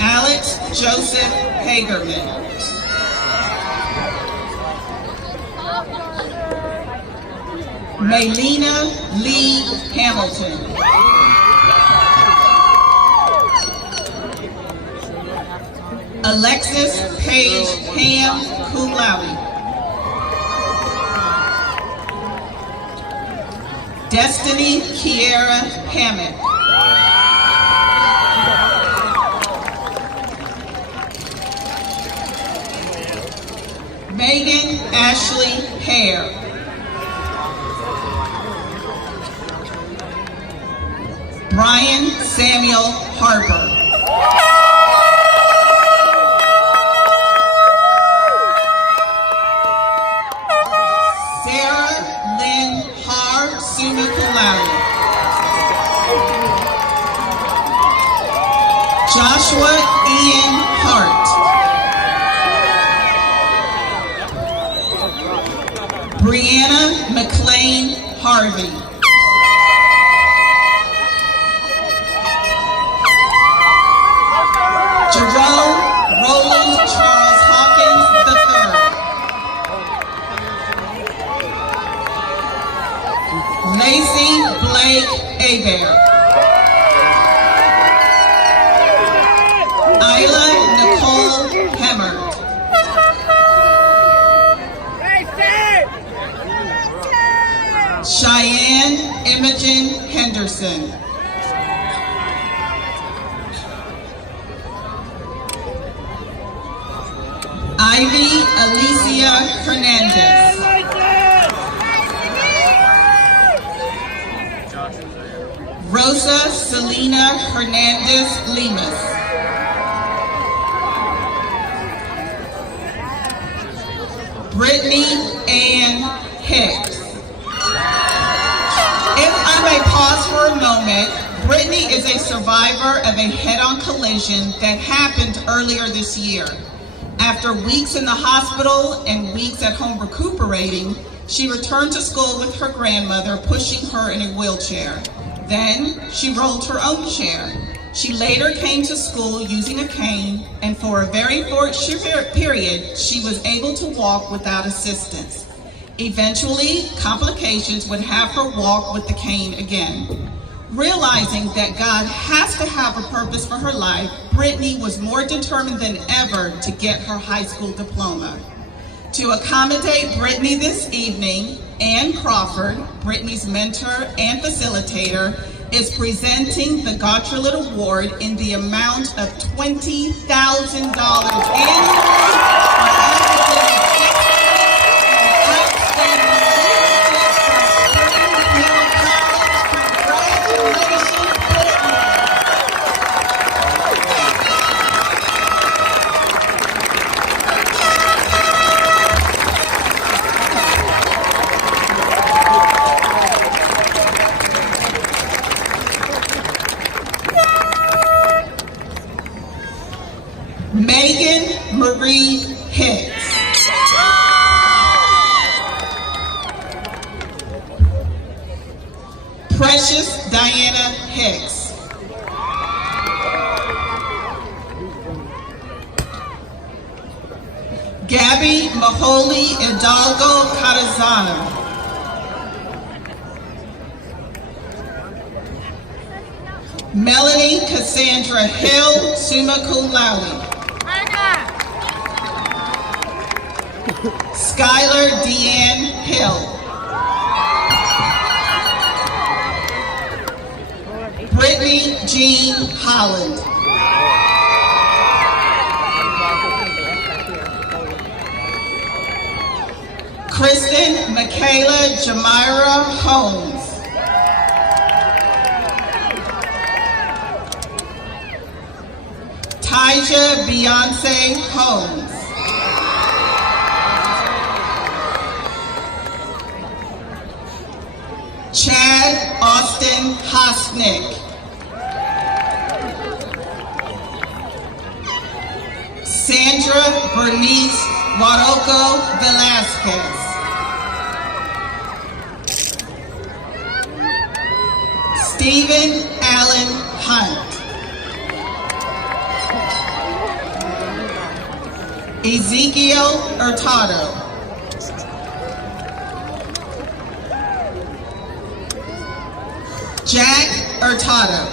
Alex Joseph Hagerman. Maylena Lee Hamilton. Alexis Paige Ham, cum laude. Destiny Kiera Hammett. Megan Ashley Hare. Brian Samuel Harper. Sarah Joshua Ian Hart. Brianna McLean Harvey. Jerome Roland Charles Hawkins III. Lacey Blake Hebert. Isla Nicole Hemmert. Cheyenne Imogen Henderson. Ivy Alicia Hernandez. Rosa Selena Hernandez Lemus. Brittany Ann Hicks. If I may pause for a moment, Brittany is a survivor of a head-on collision that happened earlier this year. After weeks in the hospital and weeks at home recuperating, she returned to school with her grandmother pushing her in a wheelchair. Then she rolled her own chair. She later came to school using a cane, and for a very short period, she was able to walk without assistance. Eventually, complications would have her walk with the cane again. Realizing that God has to have a purpose for her life, Brittany was more determined than ever to get her high school diploma. To accommodate Brittany this evening, Ann Crawford, Brittany's mentor and facilitator, is presenting the Gautrelet Award in the amount of $20,000 Megan Marie Hicks. Precious Diana Hicks. Gabby Maholi Hidalgo Carazana. Melanie Cassandra Hill, summa cum laude. Skylar Deanne Hill. Brittany Jean Holland. Kristen Michaela Jamira Holmes. Tyja Beyonce Holmes. Chad Austin Hosnick. Sandra Bernice Waroco Velasquez. Stephen Allen Hunt. Ezekiel Hurtado. Jack Hurtado.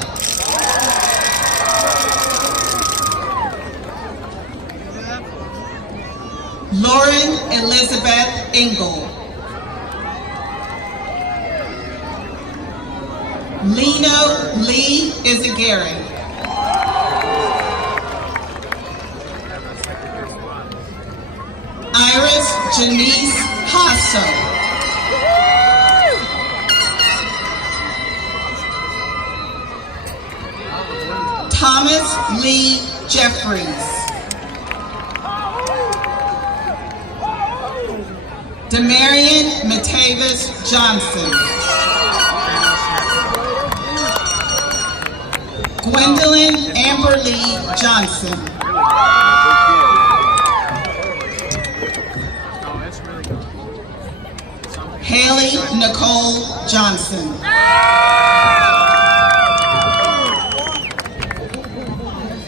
Lauren Elizabeth Engel. Lino Lee Izagari. Iris Janice Hasso. Thomas Lee Jeffries. Demarion Matavis Johnson. Gwendolyn Amber Lee Johnson. Haley Nicole Johnson.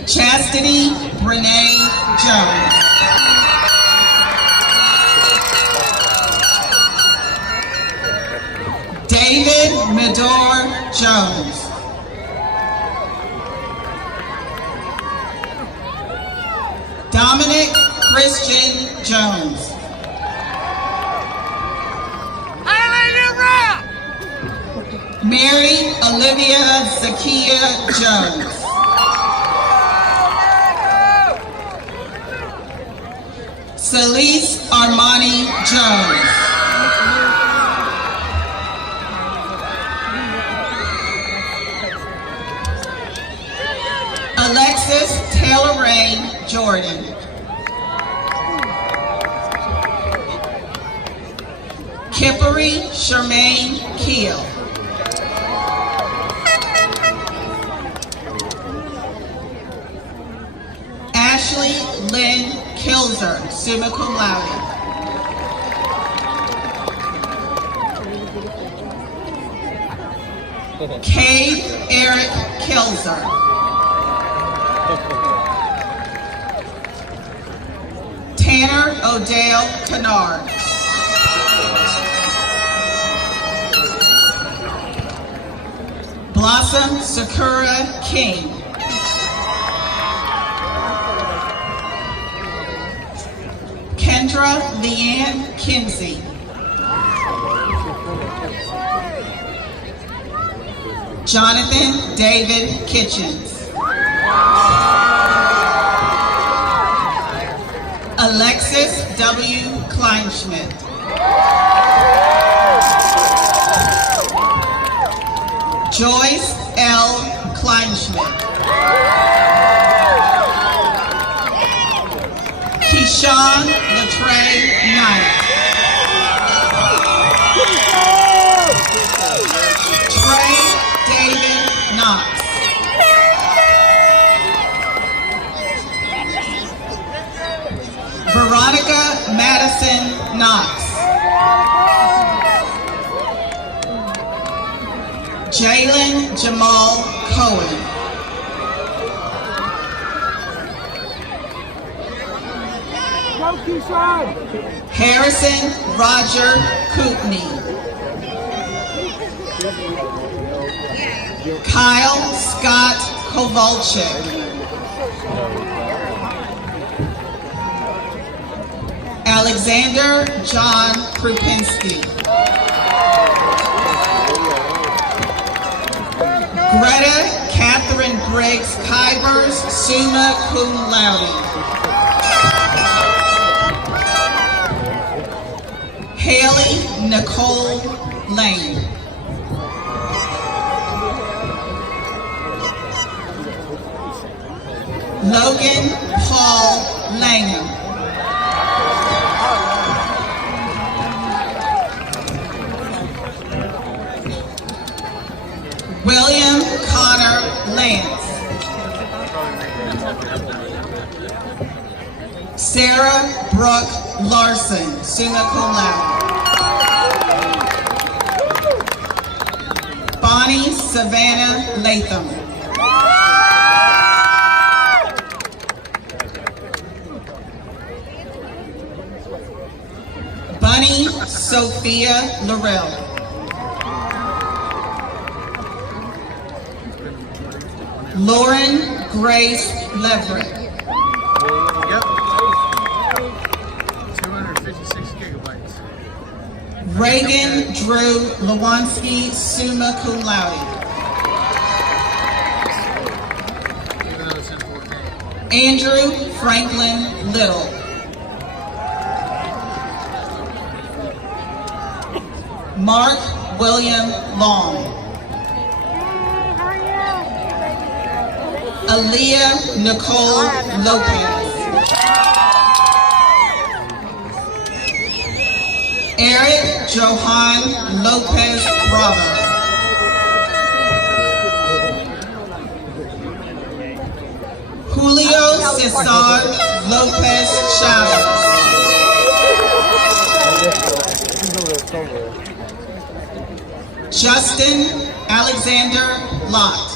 Chastity Renee Jones. David Medor Jones. Dominic Christian Jones. Mary Olivia Zakia Jones. Celeste Armani Jones. Alexis Taylor Rain Jordan. Kippery Charmaine Keel. Ashley Lynn Kilzer, summa cum laude. Cade Eric Kilzer. Tanner Odell Kennard. Blossom Sakura King. Kendra Leanne Kinsey. Jonathan David Kitchens. Alexis W. Kleinschmidt. Joyce L. Kleinschmidt. Keyshawn Latrey Knight. Trey David Knox. Veronica Madison Knox. Jalen Jamal Cohen. Harrison Roger Koopney. Kyle Scott Kowalczyk. Alexander John Krupinski. Greta Catherine Briggs Kybers, summa cum laude. Haley Nicole Lane. Logan Paul Langham. William Connor Lance. Sarah Brooke Larson, summa cum laude. Bonnie Savannah Latham. Bunny Sophia Laurel. Lauren Grace Leverett. Yep. 256 gigabytes. Reagan Drew Lewanski, summa cum laude. Even though it's in 4K. Andrew Franklin Little. Mark William Long. Aaliyah Nicole Lopez. Eric Johan Lopez Bravo. Julio Cesar Lopez Chavez. Justin Alexander Lott.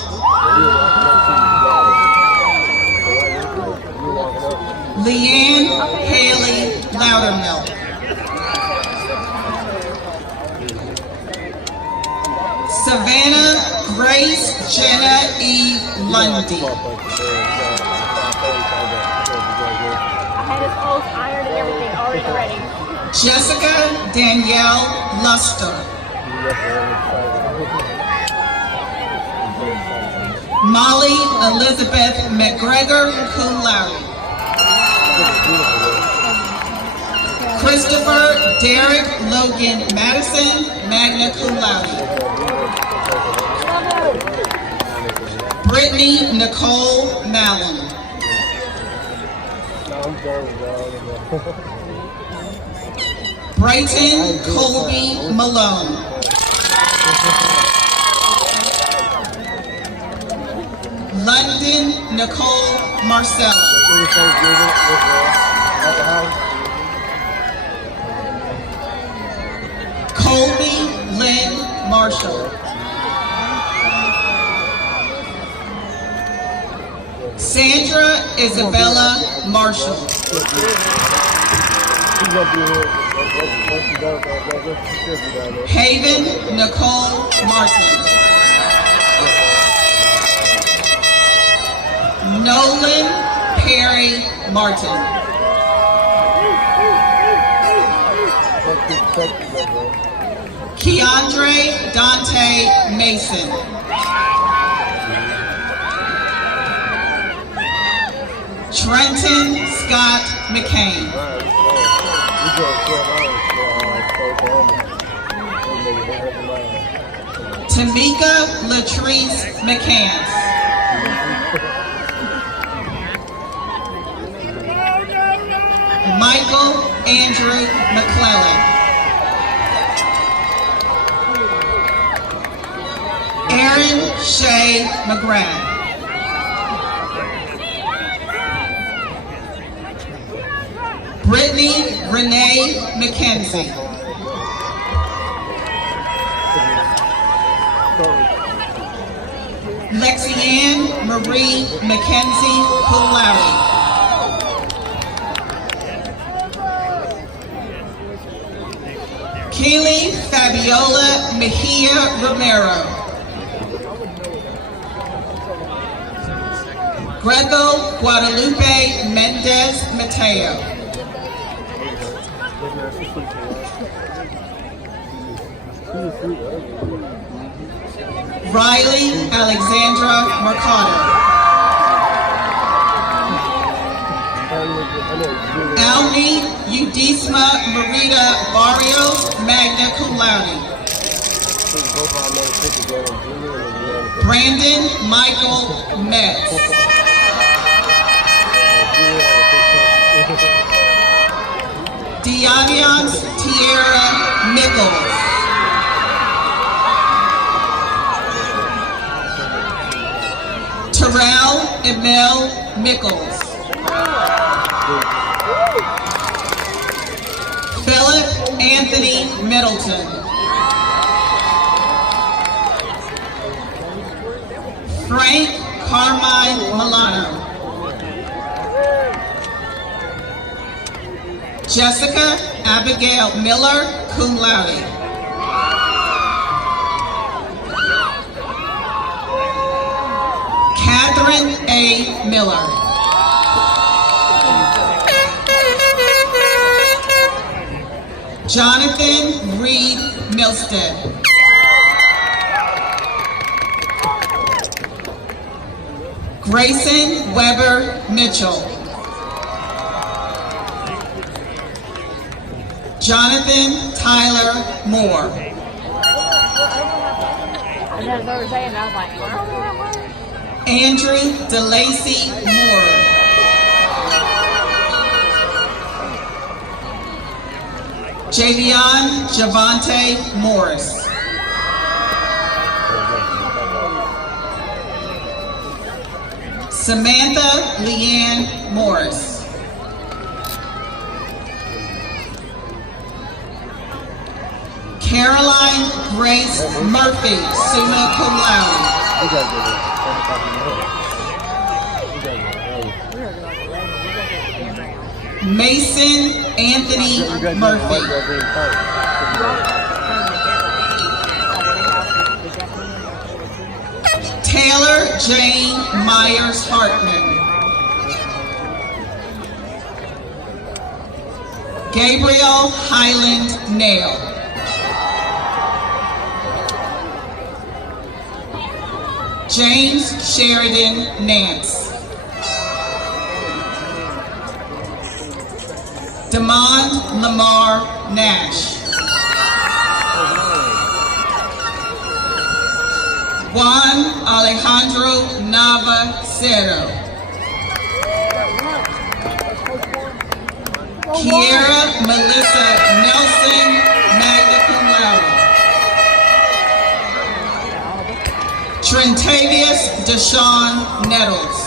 Leanne Haley Loudermilk. Savannah Grace Jenna E. Lundy. I had his post ironed and everything already ready. Jessica Danielle Luster. Molly Elizabeth McGregor, cum laude. Christopher Derek Logan Madison, magna cum laude. Brittany Nicole Mallon. Brighton Colby Malone. London Nicole Marcella. Colby Lynn Marshall. Sandra Isabella Marshall. Haven Nicole Martin. Nolan Perry Martin. Keandre Dante Mason. Trenton Scott McCain. Tamika Latrice McCants. Michael Andrew McClellan. Aaron Shay McGrath. Brittany Renee McKenzie. Lexianne Marie McKenzie, cum laude. Keely Fabiola Mejia Romero. Greco Guadalupe Mendez Mateo. Riley Alexandra Mercado. Almi Udisma Marita Barrios, magna cum laude. Brandon Michael Metz. Deaniance Tierra Nichols. Terrell Emil Mickles. Philip Anthony Middleton. Frank Carmine Milano. Jessica Abigail Miller, cum laude. Catherine A. Miller. Jonathan Reed Milstead. Grayson Weber Mitchell. Jonathan Tyler Moore. And then they were saying, I was like, what? Andrew DeLacy Moore. Javion Javante Morris. Samantha Leanne Morris. Caroline Grace Murphy, summa cum laude. Mason Anthony Murphy. Taylor Jane Myers Hartman. Gabriel Highland Nail. James Sheridan Nance. Damon Lamar Nash. Juan Alejandro Nava Cero. Kiera Melissa Nelson, magna cum laude. Trentavious Deshaun Nettles.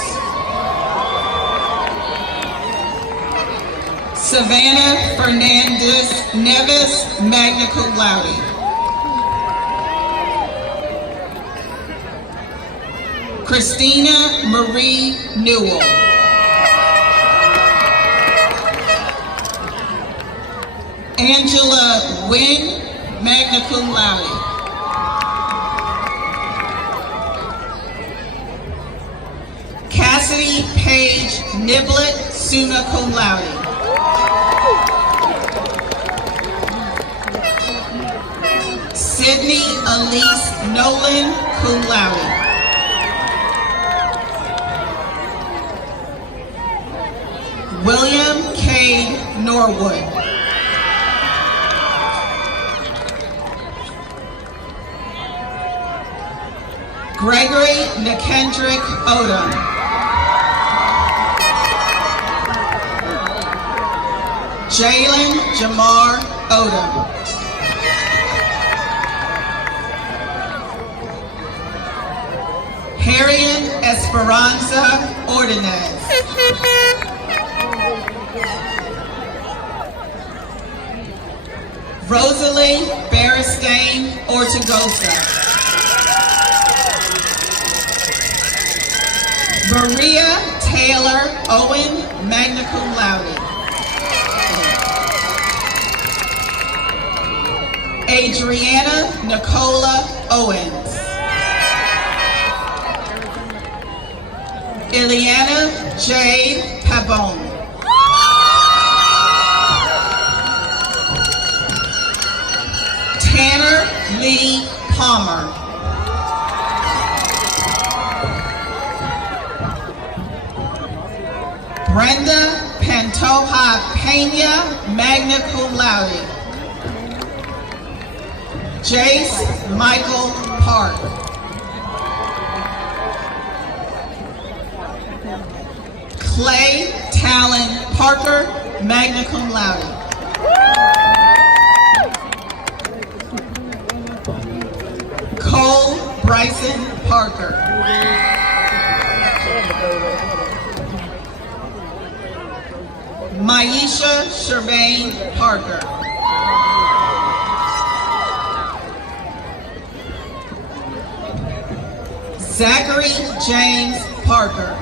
Savannah Fernandez Neves, magna cum laude. Christina Marie Newell. Angela Wynn, magna cum laude. Cassidy Page Niblet, summa cum laude. Sydney Elise Nolan, cum laude. William Cade Norwood. Gregory Nikendrick Odom. Jalen Jamar Odom. Harriet Esperanza Ordonez. Rosalie Beristain Ortigosa. Maria Taylor Owen, magna cum laude. Adriana Nicola Owens. Ileana Jade Pabon. Tanner Lee Palmer. Brenda Pantoja Pena, magna cum laude. Jace Michael Park. Clay Talon Parker, magna cum laude. Cole Bryson Parker. Maisha Shervain Parker. Zachary James Parker.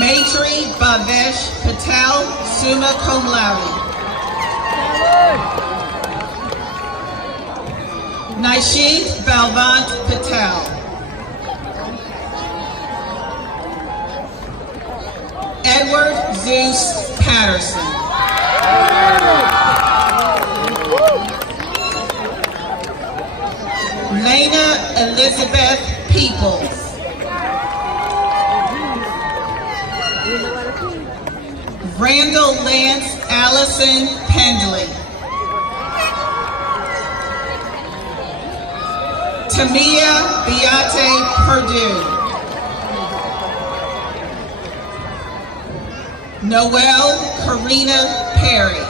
Maitri Bhavesh Patel, summa cum laude. Nishit Balvant Patel. Edward Zeus Patterson. Lena Elizabeth Peoples. Randall Lance Allison Pendley. Tamia Beate Perdue. Noelle Karina Perry.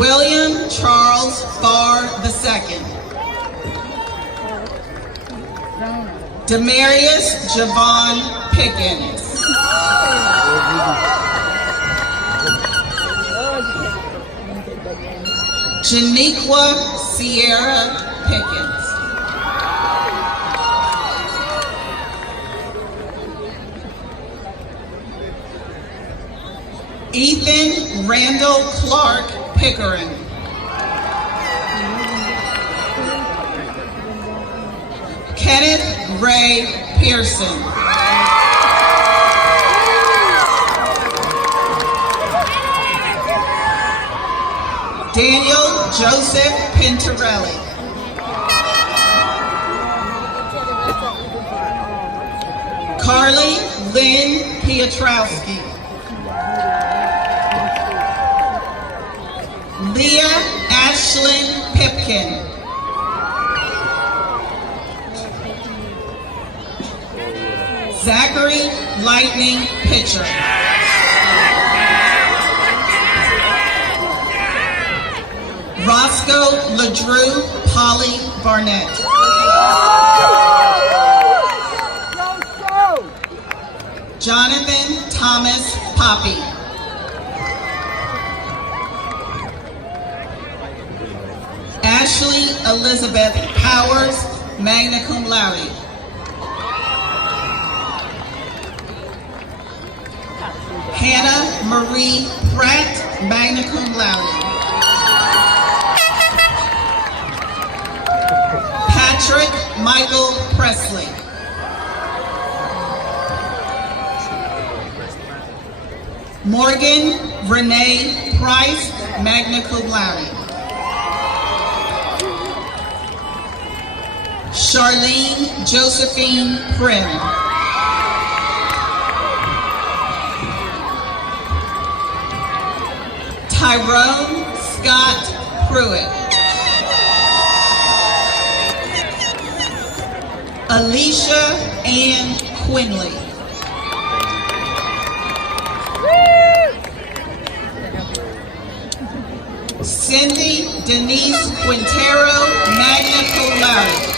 William Charles Farr II. Demarius Javon Pickens. Janiqua Sierra Pickens. Ethan Randall Clark Pickering. Kenneth Ray Pearson. Daniel Joseph Pintarelli. Carly Lynn Piotrowski. Leah Ashlyn Pipkin. Zachary Lightning Pitcher. Roscoe LaDrew Polly Barnett. Jonathan Thomas Poppy. Ashley Elizabeth Powers, magna cum laude. Hannah Marie Pratt, magna cum laude. Patrick Michael Presley. Morgan Renee Price, magna cum laude. Charlene Josephine Prim. Tyrone Scott Pruitt. Alicia Ann Quinley. Cindy Denise Quintero, magna cum laude.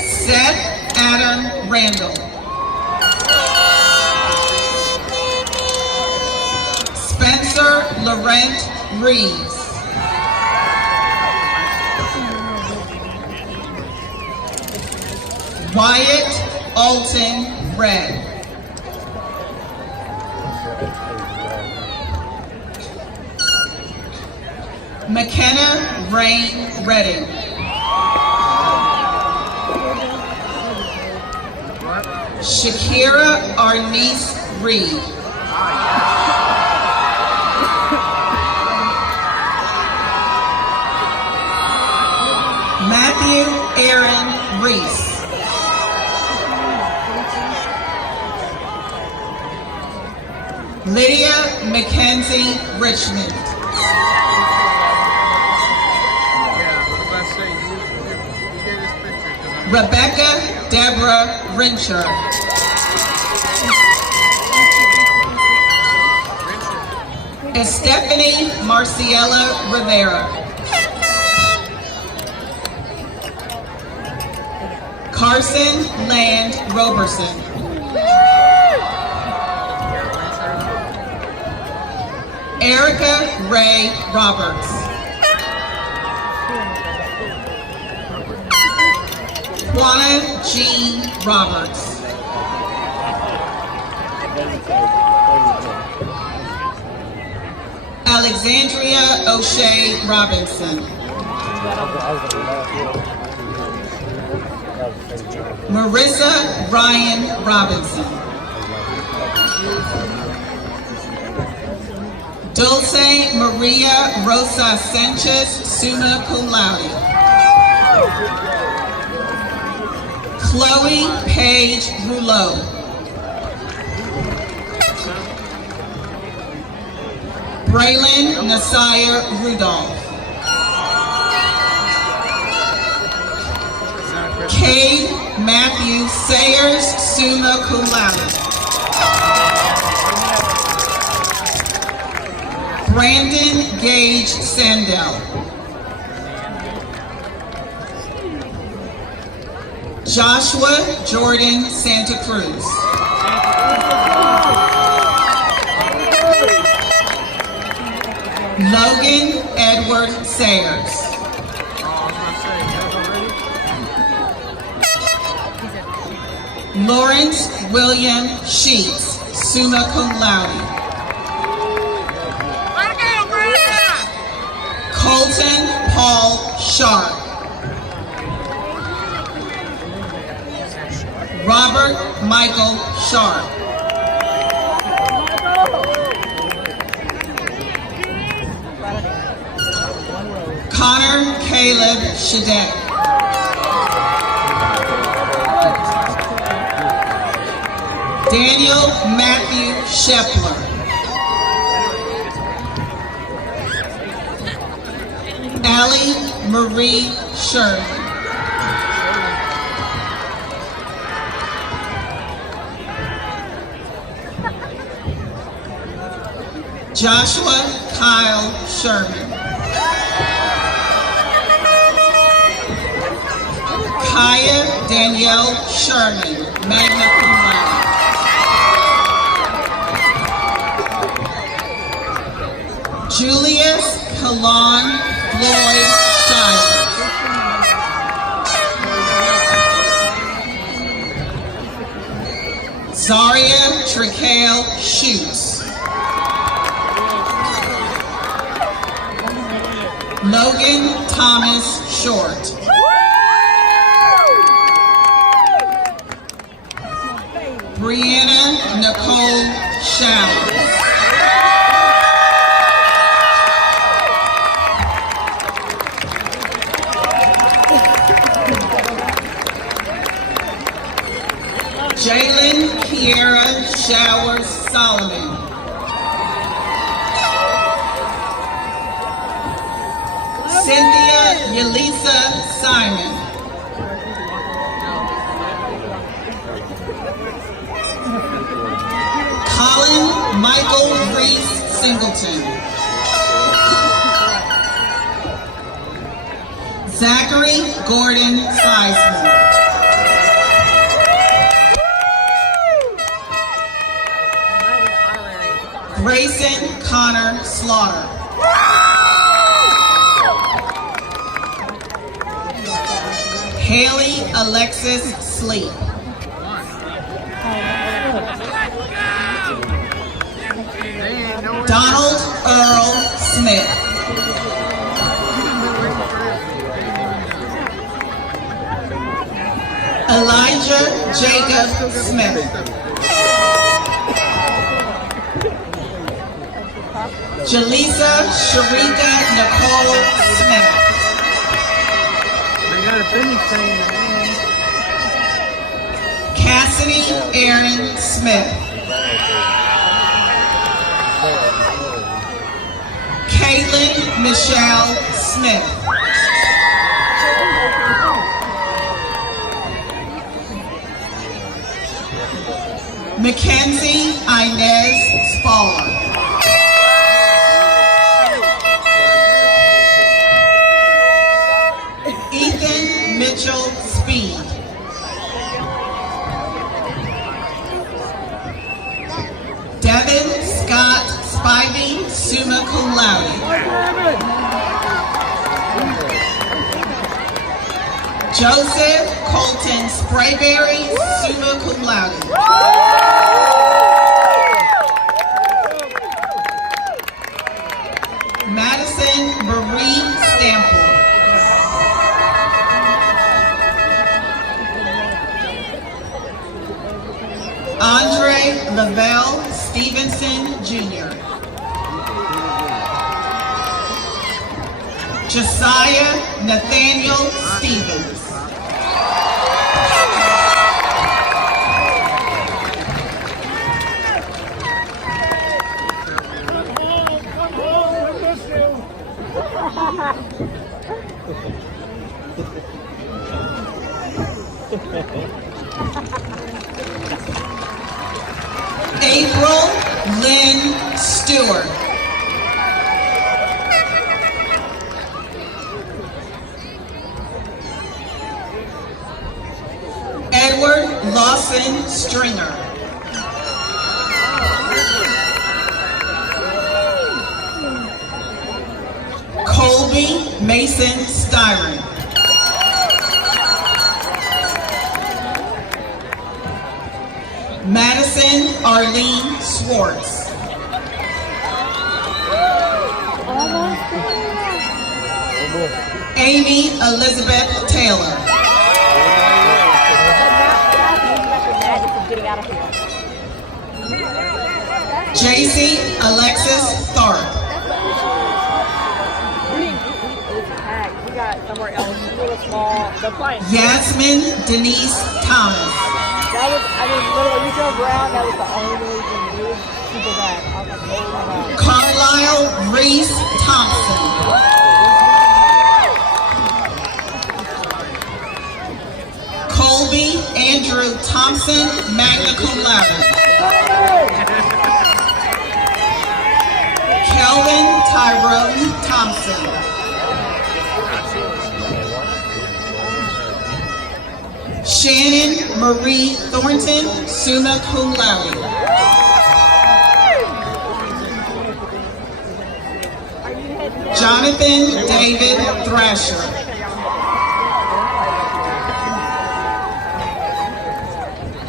Seth Adam Randall. Spencer Laurent Reeves. Wyatt Alton Red. McKenna Rain Redding. Shakira Arnice Reed. Matthew Aaron Reese. Lydia Mackenzie Richmond. Rebecca Deborah Rincher. Stephanie Marciela Rivera. Carson Land Roberson. Erica Ray Roberts. Juana Jean Roberts. Alexandria O'Shea Robinson. Marissa Ryan Robinson. Dulce Maria Rosa Sanchez, summa cum laude. Chloe Paige Rouleau. Braylon Nasir Rudolph. Cade Matthew Sayers, summa cum laude. Brandon Gage Sandell. Joshua Jordan Santa Cruz. Logan Edward Sayers. Lawrence William Sheets, summa cum laude. Colton Paul Sharp. Robert Michael Sharp. Connor Caleb Shadek. Daniel Matthew Shepler. Allie Marie Sherman. Joshua Kyle Sherman. Kaya Danielle Sherman, magna cum laude. Julius Kalon Floyd Shire. Zaria Tricale Schutz. Logan Thomas Short. Brianna Nicole Showers. Jalen Kiera Showers Solomon. Cynthia Yelisa Simon. Colin Michael Reese Singleton. Zachary Gordon Sizemore. Grayson Connor Slaughter. Haley Alexis Sleep. Donald Earl Smith. Elijah Jacob Smith. Jaleesa Sharika Nicole Smith. Cassidy Aaron Smith. Caitlin Michelle Smith. Mackenzie Inez Spaller. Ethan Mitchell Speed. Devin Scott Spivey, summa cum laude. Joseph Colton Sprayberry, summa cum laude. Madison Marie Stample. Andre Lavelle Stevenson Jr. Josiah Nathaniel Stevens. April Lynn Stewart. Lawson Stringer. Colby Mason Styron. Madison Arlene Swartz. Amy Elizabeth Taylor. JC Alexis Tharp. We got somewhere else, a little small. The flying. Yasmin Denise Thomas. That was, I mean, literally, we drove around. That was the only thing we were super bad. I was like, oh my god. Carlisle Reese Thompson. Colby Andrew Thompson, magna cum laude. Kelvin Tyrone Thompson. Shannon Marie Thornton, summa cum laude. Jonathan David Thrasher.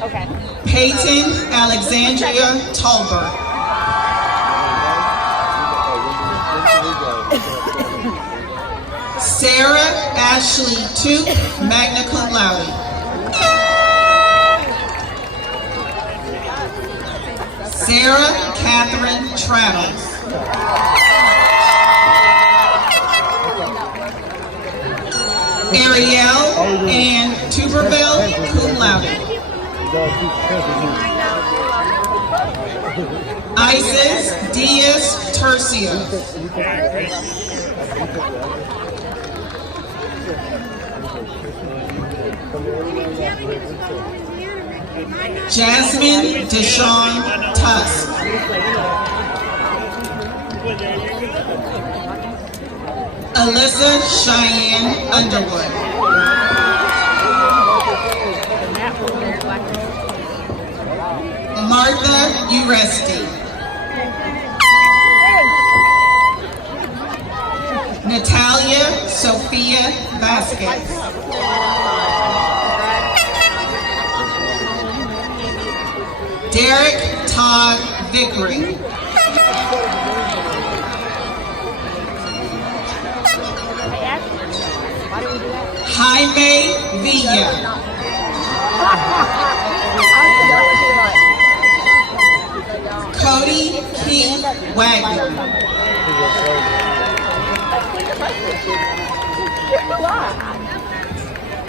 Okay. Peyton Alexandria Tolbert. Sarah Ashley Toop, magna cum laude. Sarah Catherine Traddles. Ariel Ann Tuberville, cum laude. Isis Diaz Tercio. Jasmine Deshawn Tusk. Alyssa Cheyenne Underwood. Martha Uresti. Natalia Sophia Vasquez. Derek Todd Vickery. Jaime Villa. Cody Keith Wagner.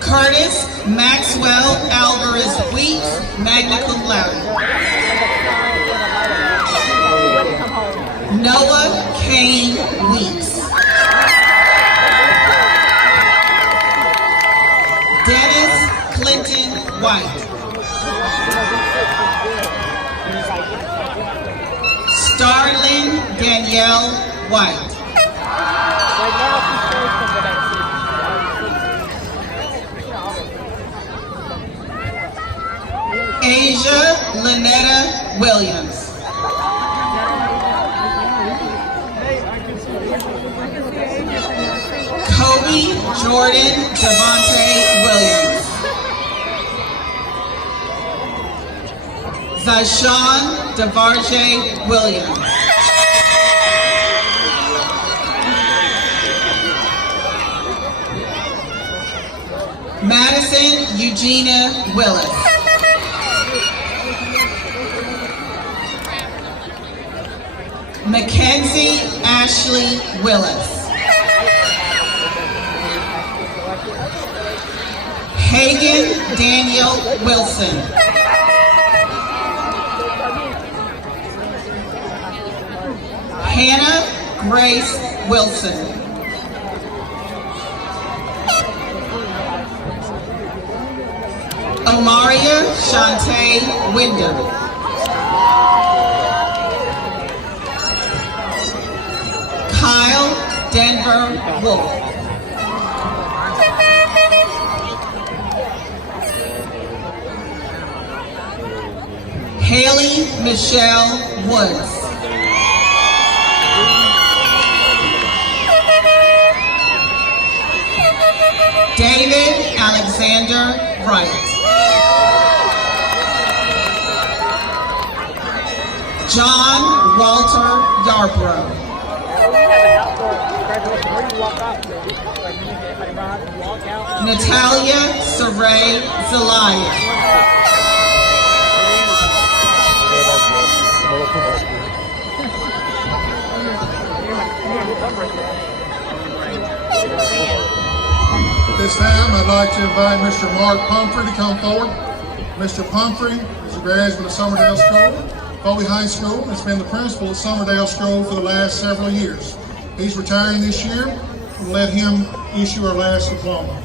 Curtis Maxwell Alvarez Weeks, magna cum laude. Noah Kane Weeks. Dennis Clinton White. Starlin Danielle White. Asia Lynetta Williams. Kobe Jordan Devontae Williams. Zyshawn DeVarjay Williams. Madison Eugenia Willis. Mackenzie Ashley Willis. Hagen Daniel Wilson. Hannah Grace Wilson. Omaria Shantae Wyndham. Kyle Denver Wolf. Michelle Woods. David Alexander Wright. John Walter Yarbrough. Natalia Saray Zelaya. At this time, I'd like to invite Mr. Mark Pumphrey to come forward. Mr. Pumphrey is a graduate of Somerdale School, Foley High School, and has been the principal at Somerdale School for the last several years. He's retiring this year. We'll let him issue our last diploma.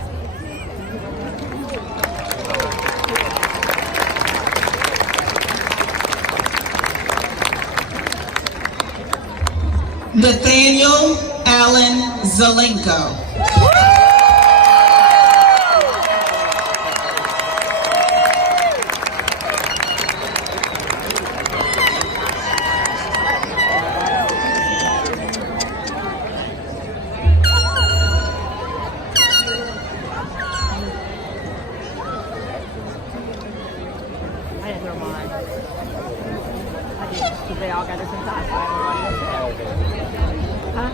Nathaniel Allen Zelenko. I didn't throw mine. I did, because they all got different types. Huh?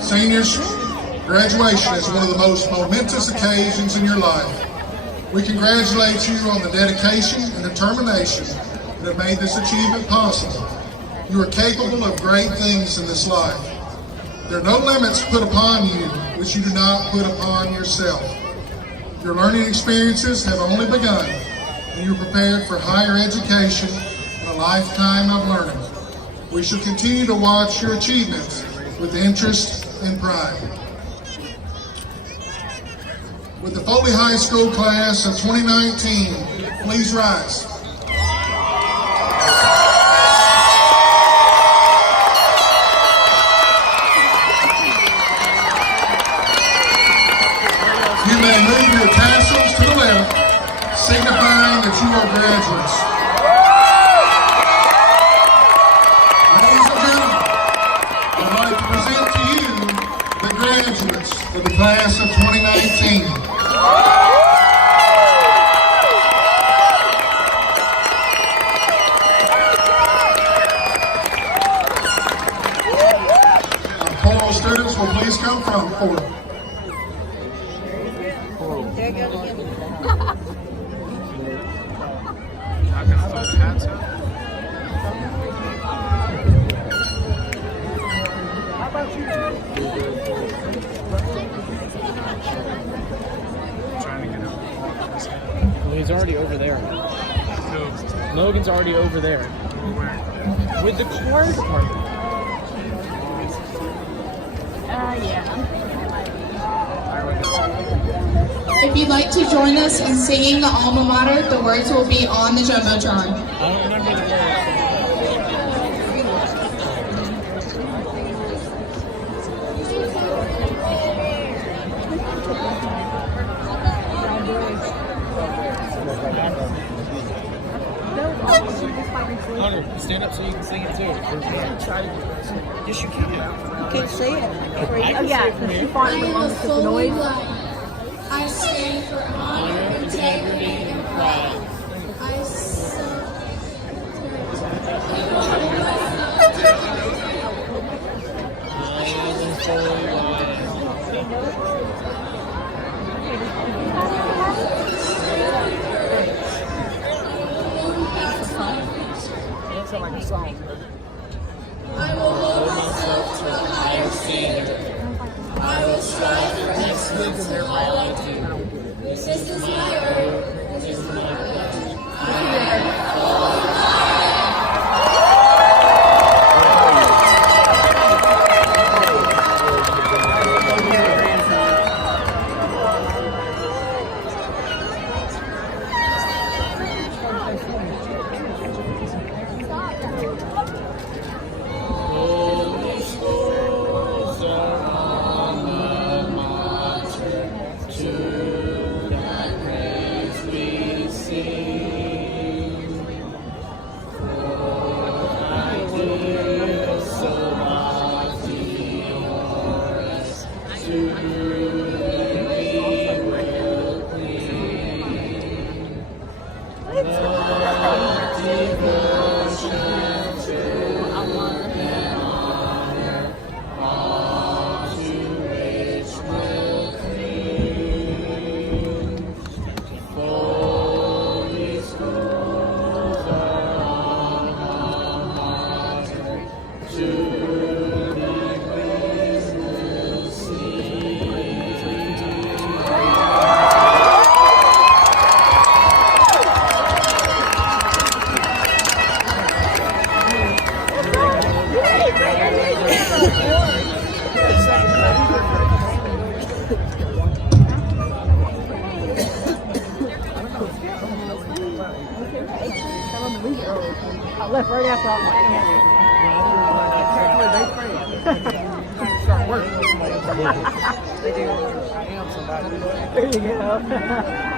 Seniors, graduation is one of the most momentous occasions in your life. We congratulate you on the dedication and determination that have made this achievement possible. You are capable of great things in this life. There are no limits put upon you which you do not put upon yourself. Your learning experiences have only begun, and you're prepared for higher education and a lifetime of learning. We shall continue to watch your achievements with interest and pride. With the Foley High School class of 2019, please rise. You may move your tassels to the left, signifying that you are graduates. Ladies and gentlemen, I'd like to present to you the graduates of the class of 2019. Our choral students will please come front forward. Well, he's already over there. Logan's already over there. With the choir department. If you'd like to join us in singing the alma mater, the words will be on the Jumbotron. I don't remember the words. Hunter, stand up so you can sing it too. Yes, you can. You can't say it. I Oh, yeah, can because say she it fought I in the am one a with the Foley noise. lion. I stand for honor, integrity, and pride. I That sounds like a song. I will hold myself to a higher standard. I will strive for excellence in all I do. This is my earth. This is my blood. I Holy schools are I left right after I was like, Start working. They do. I am somebody. there you go.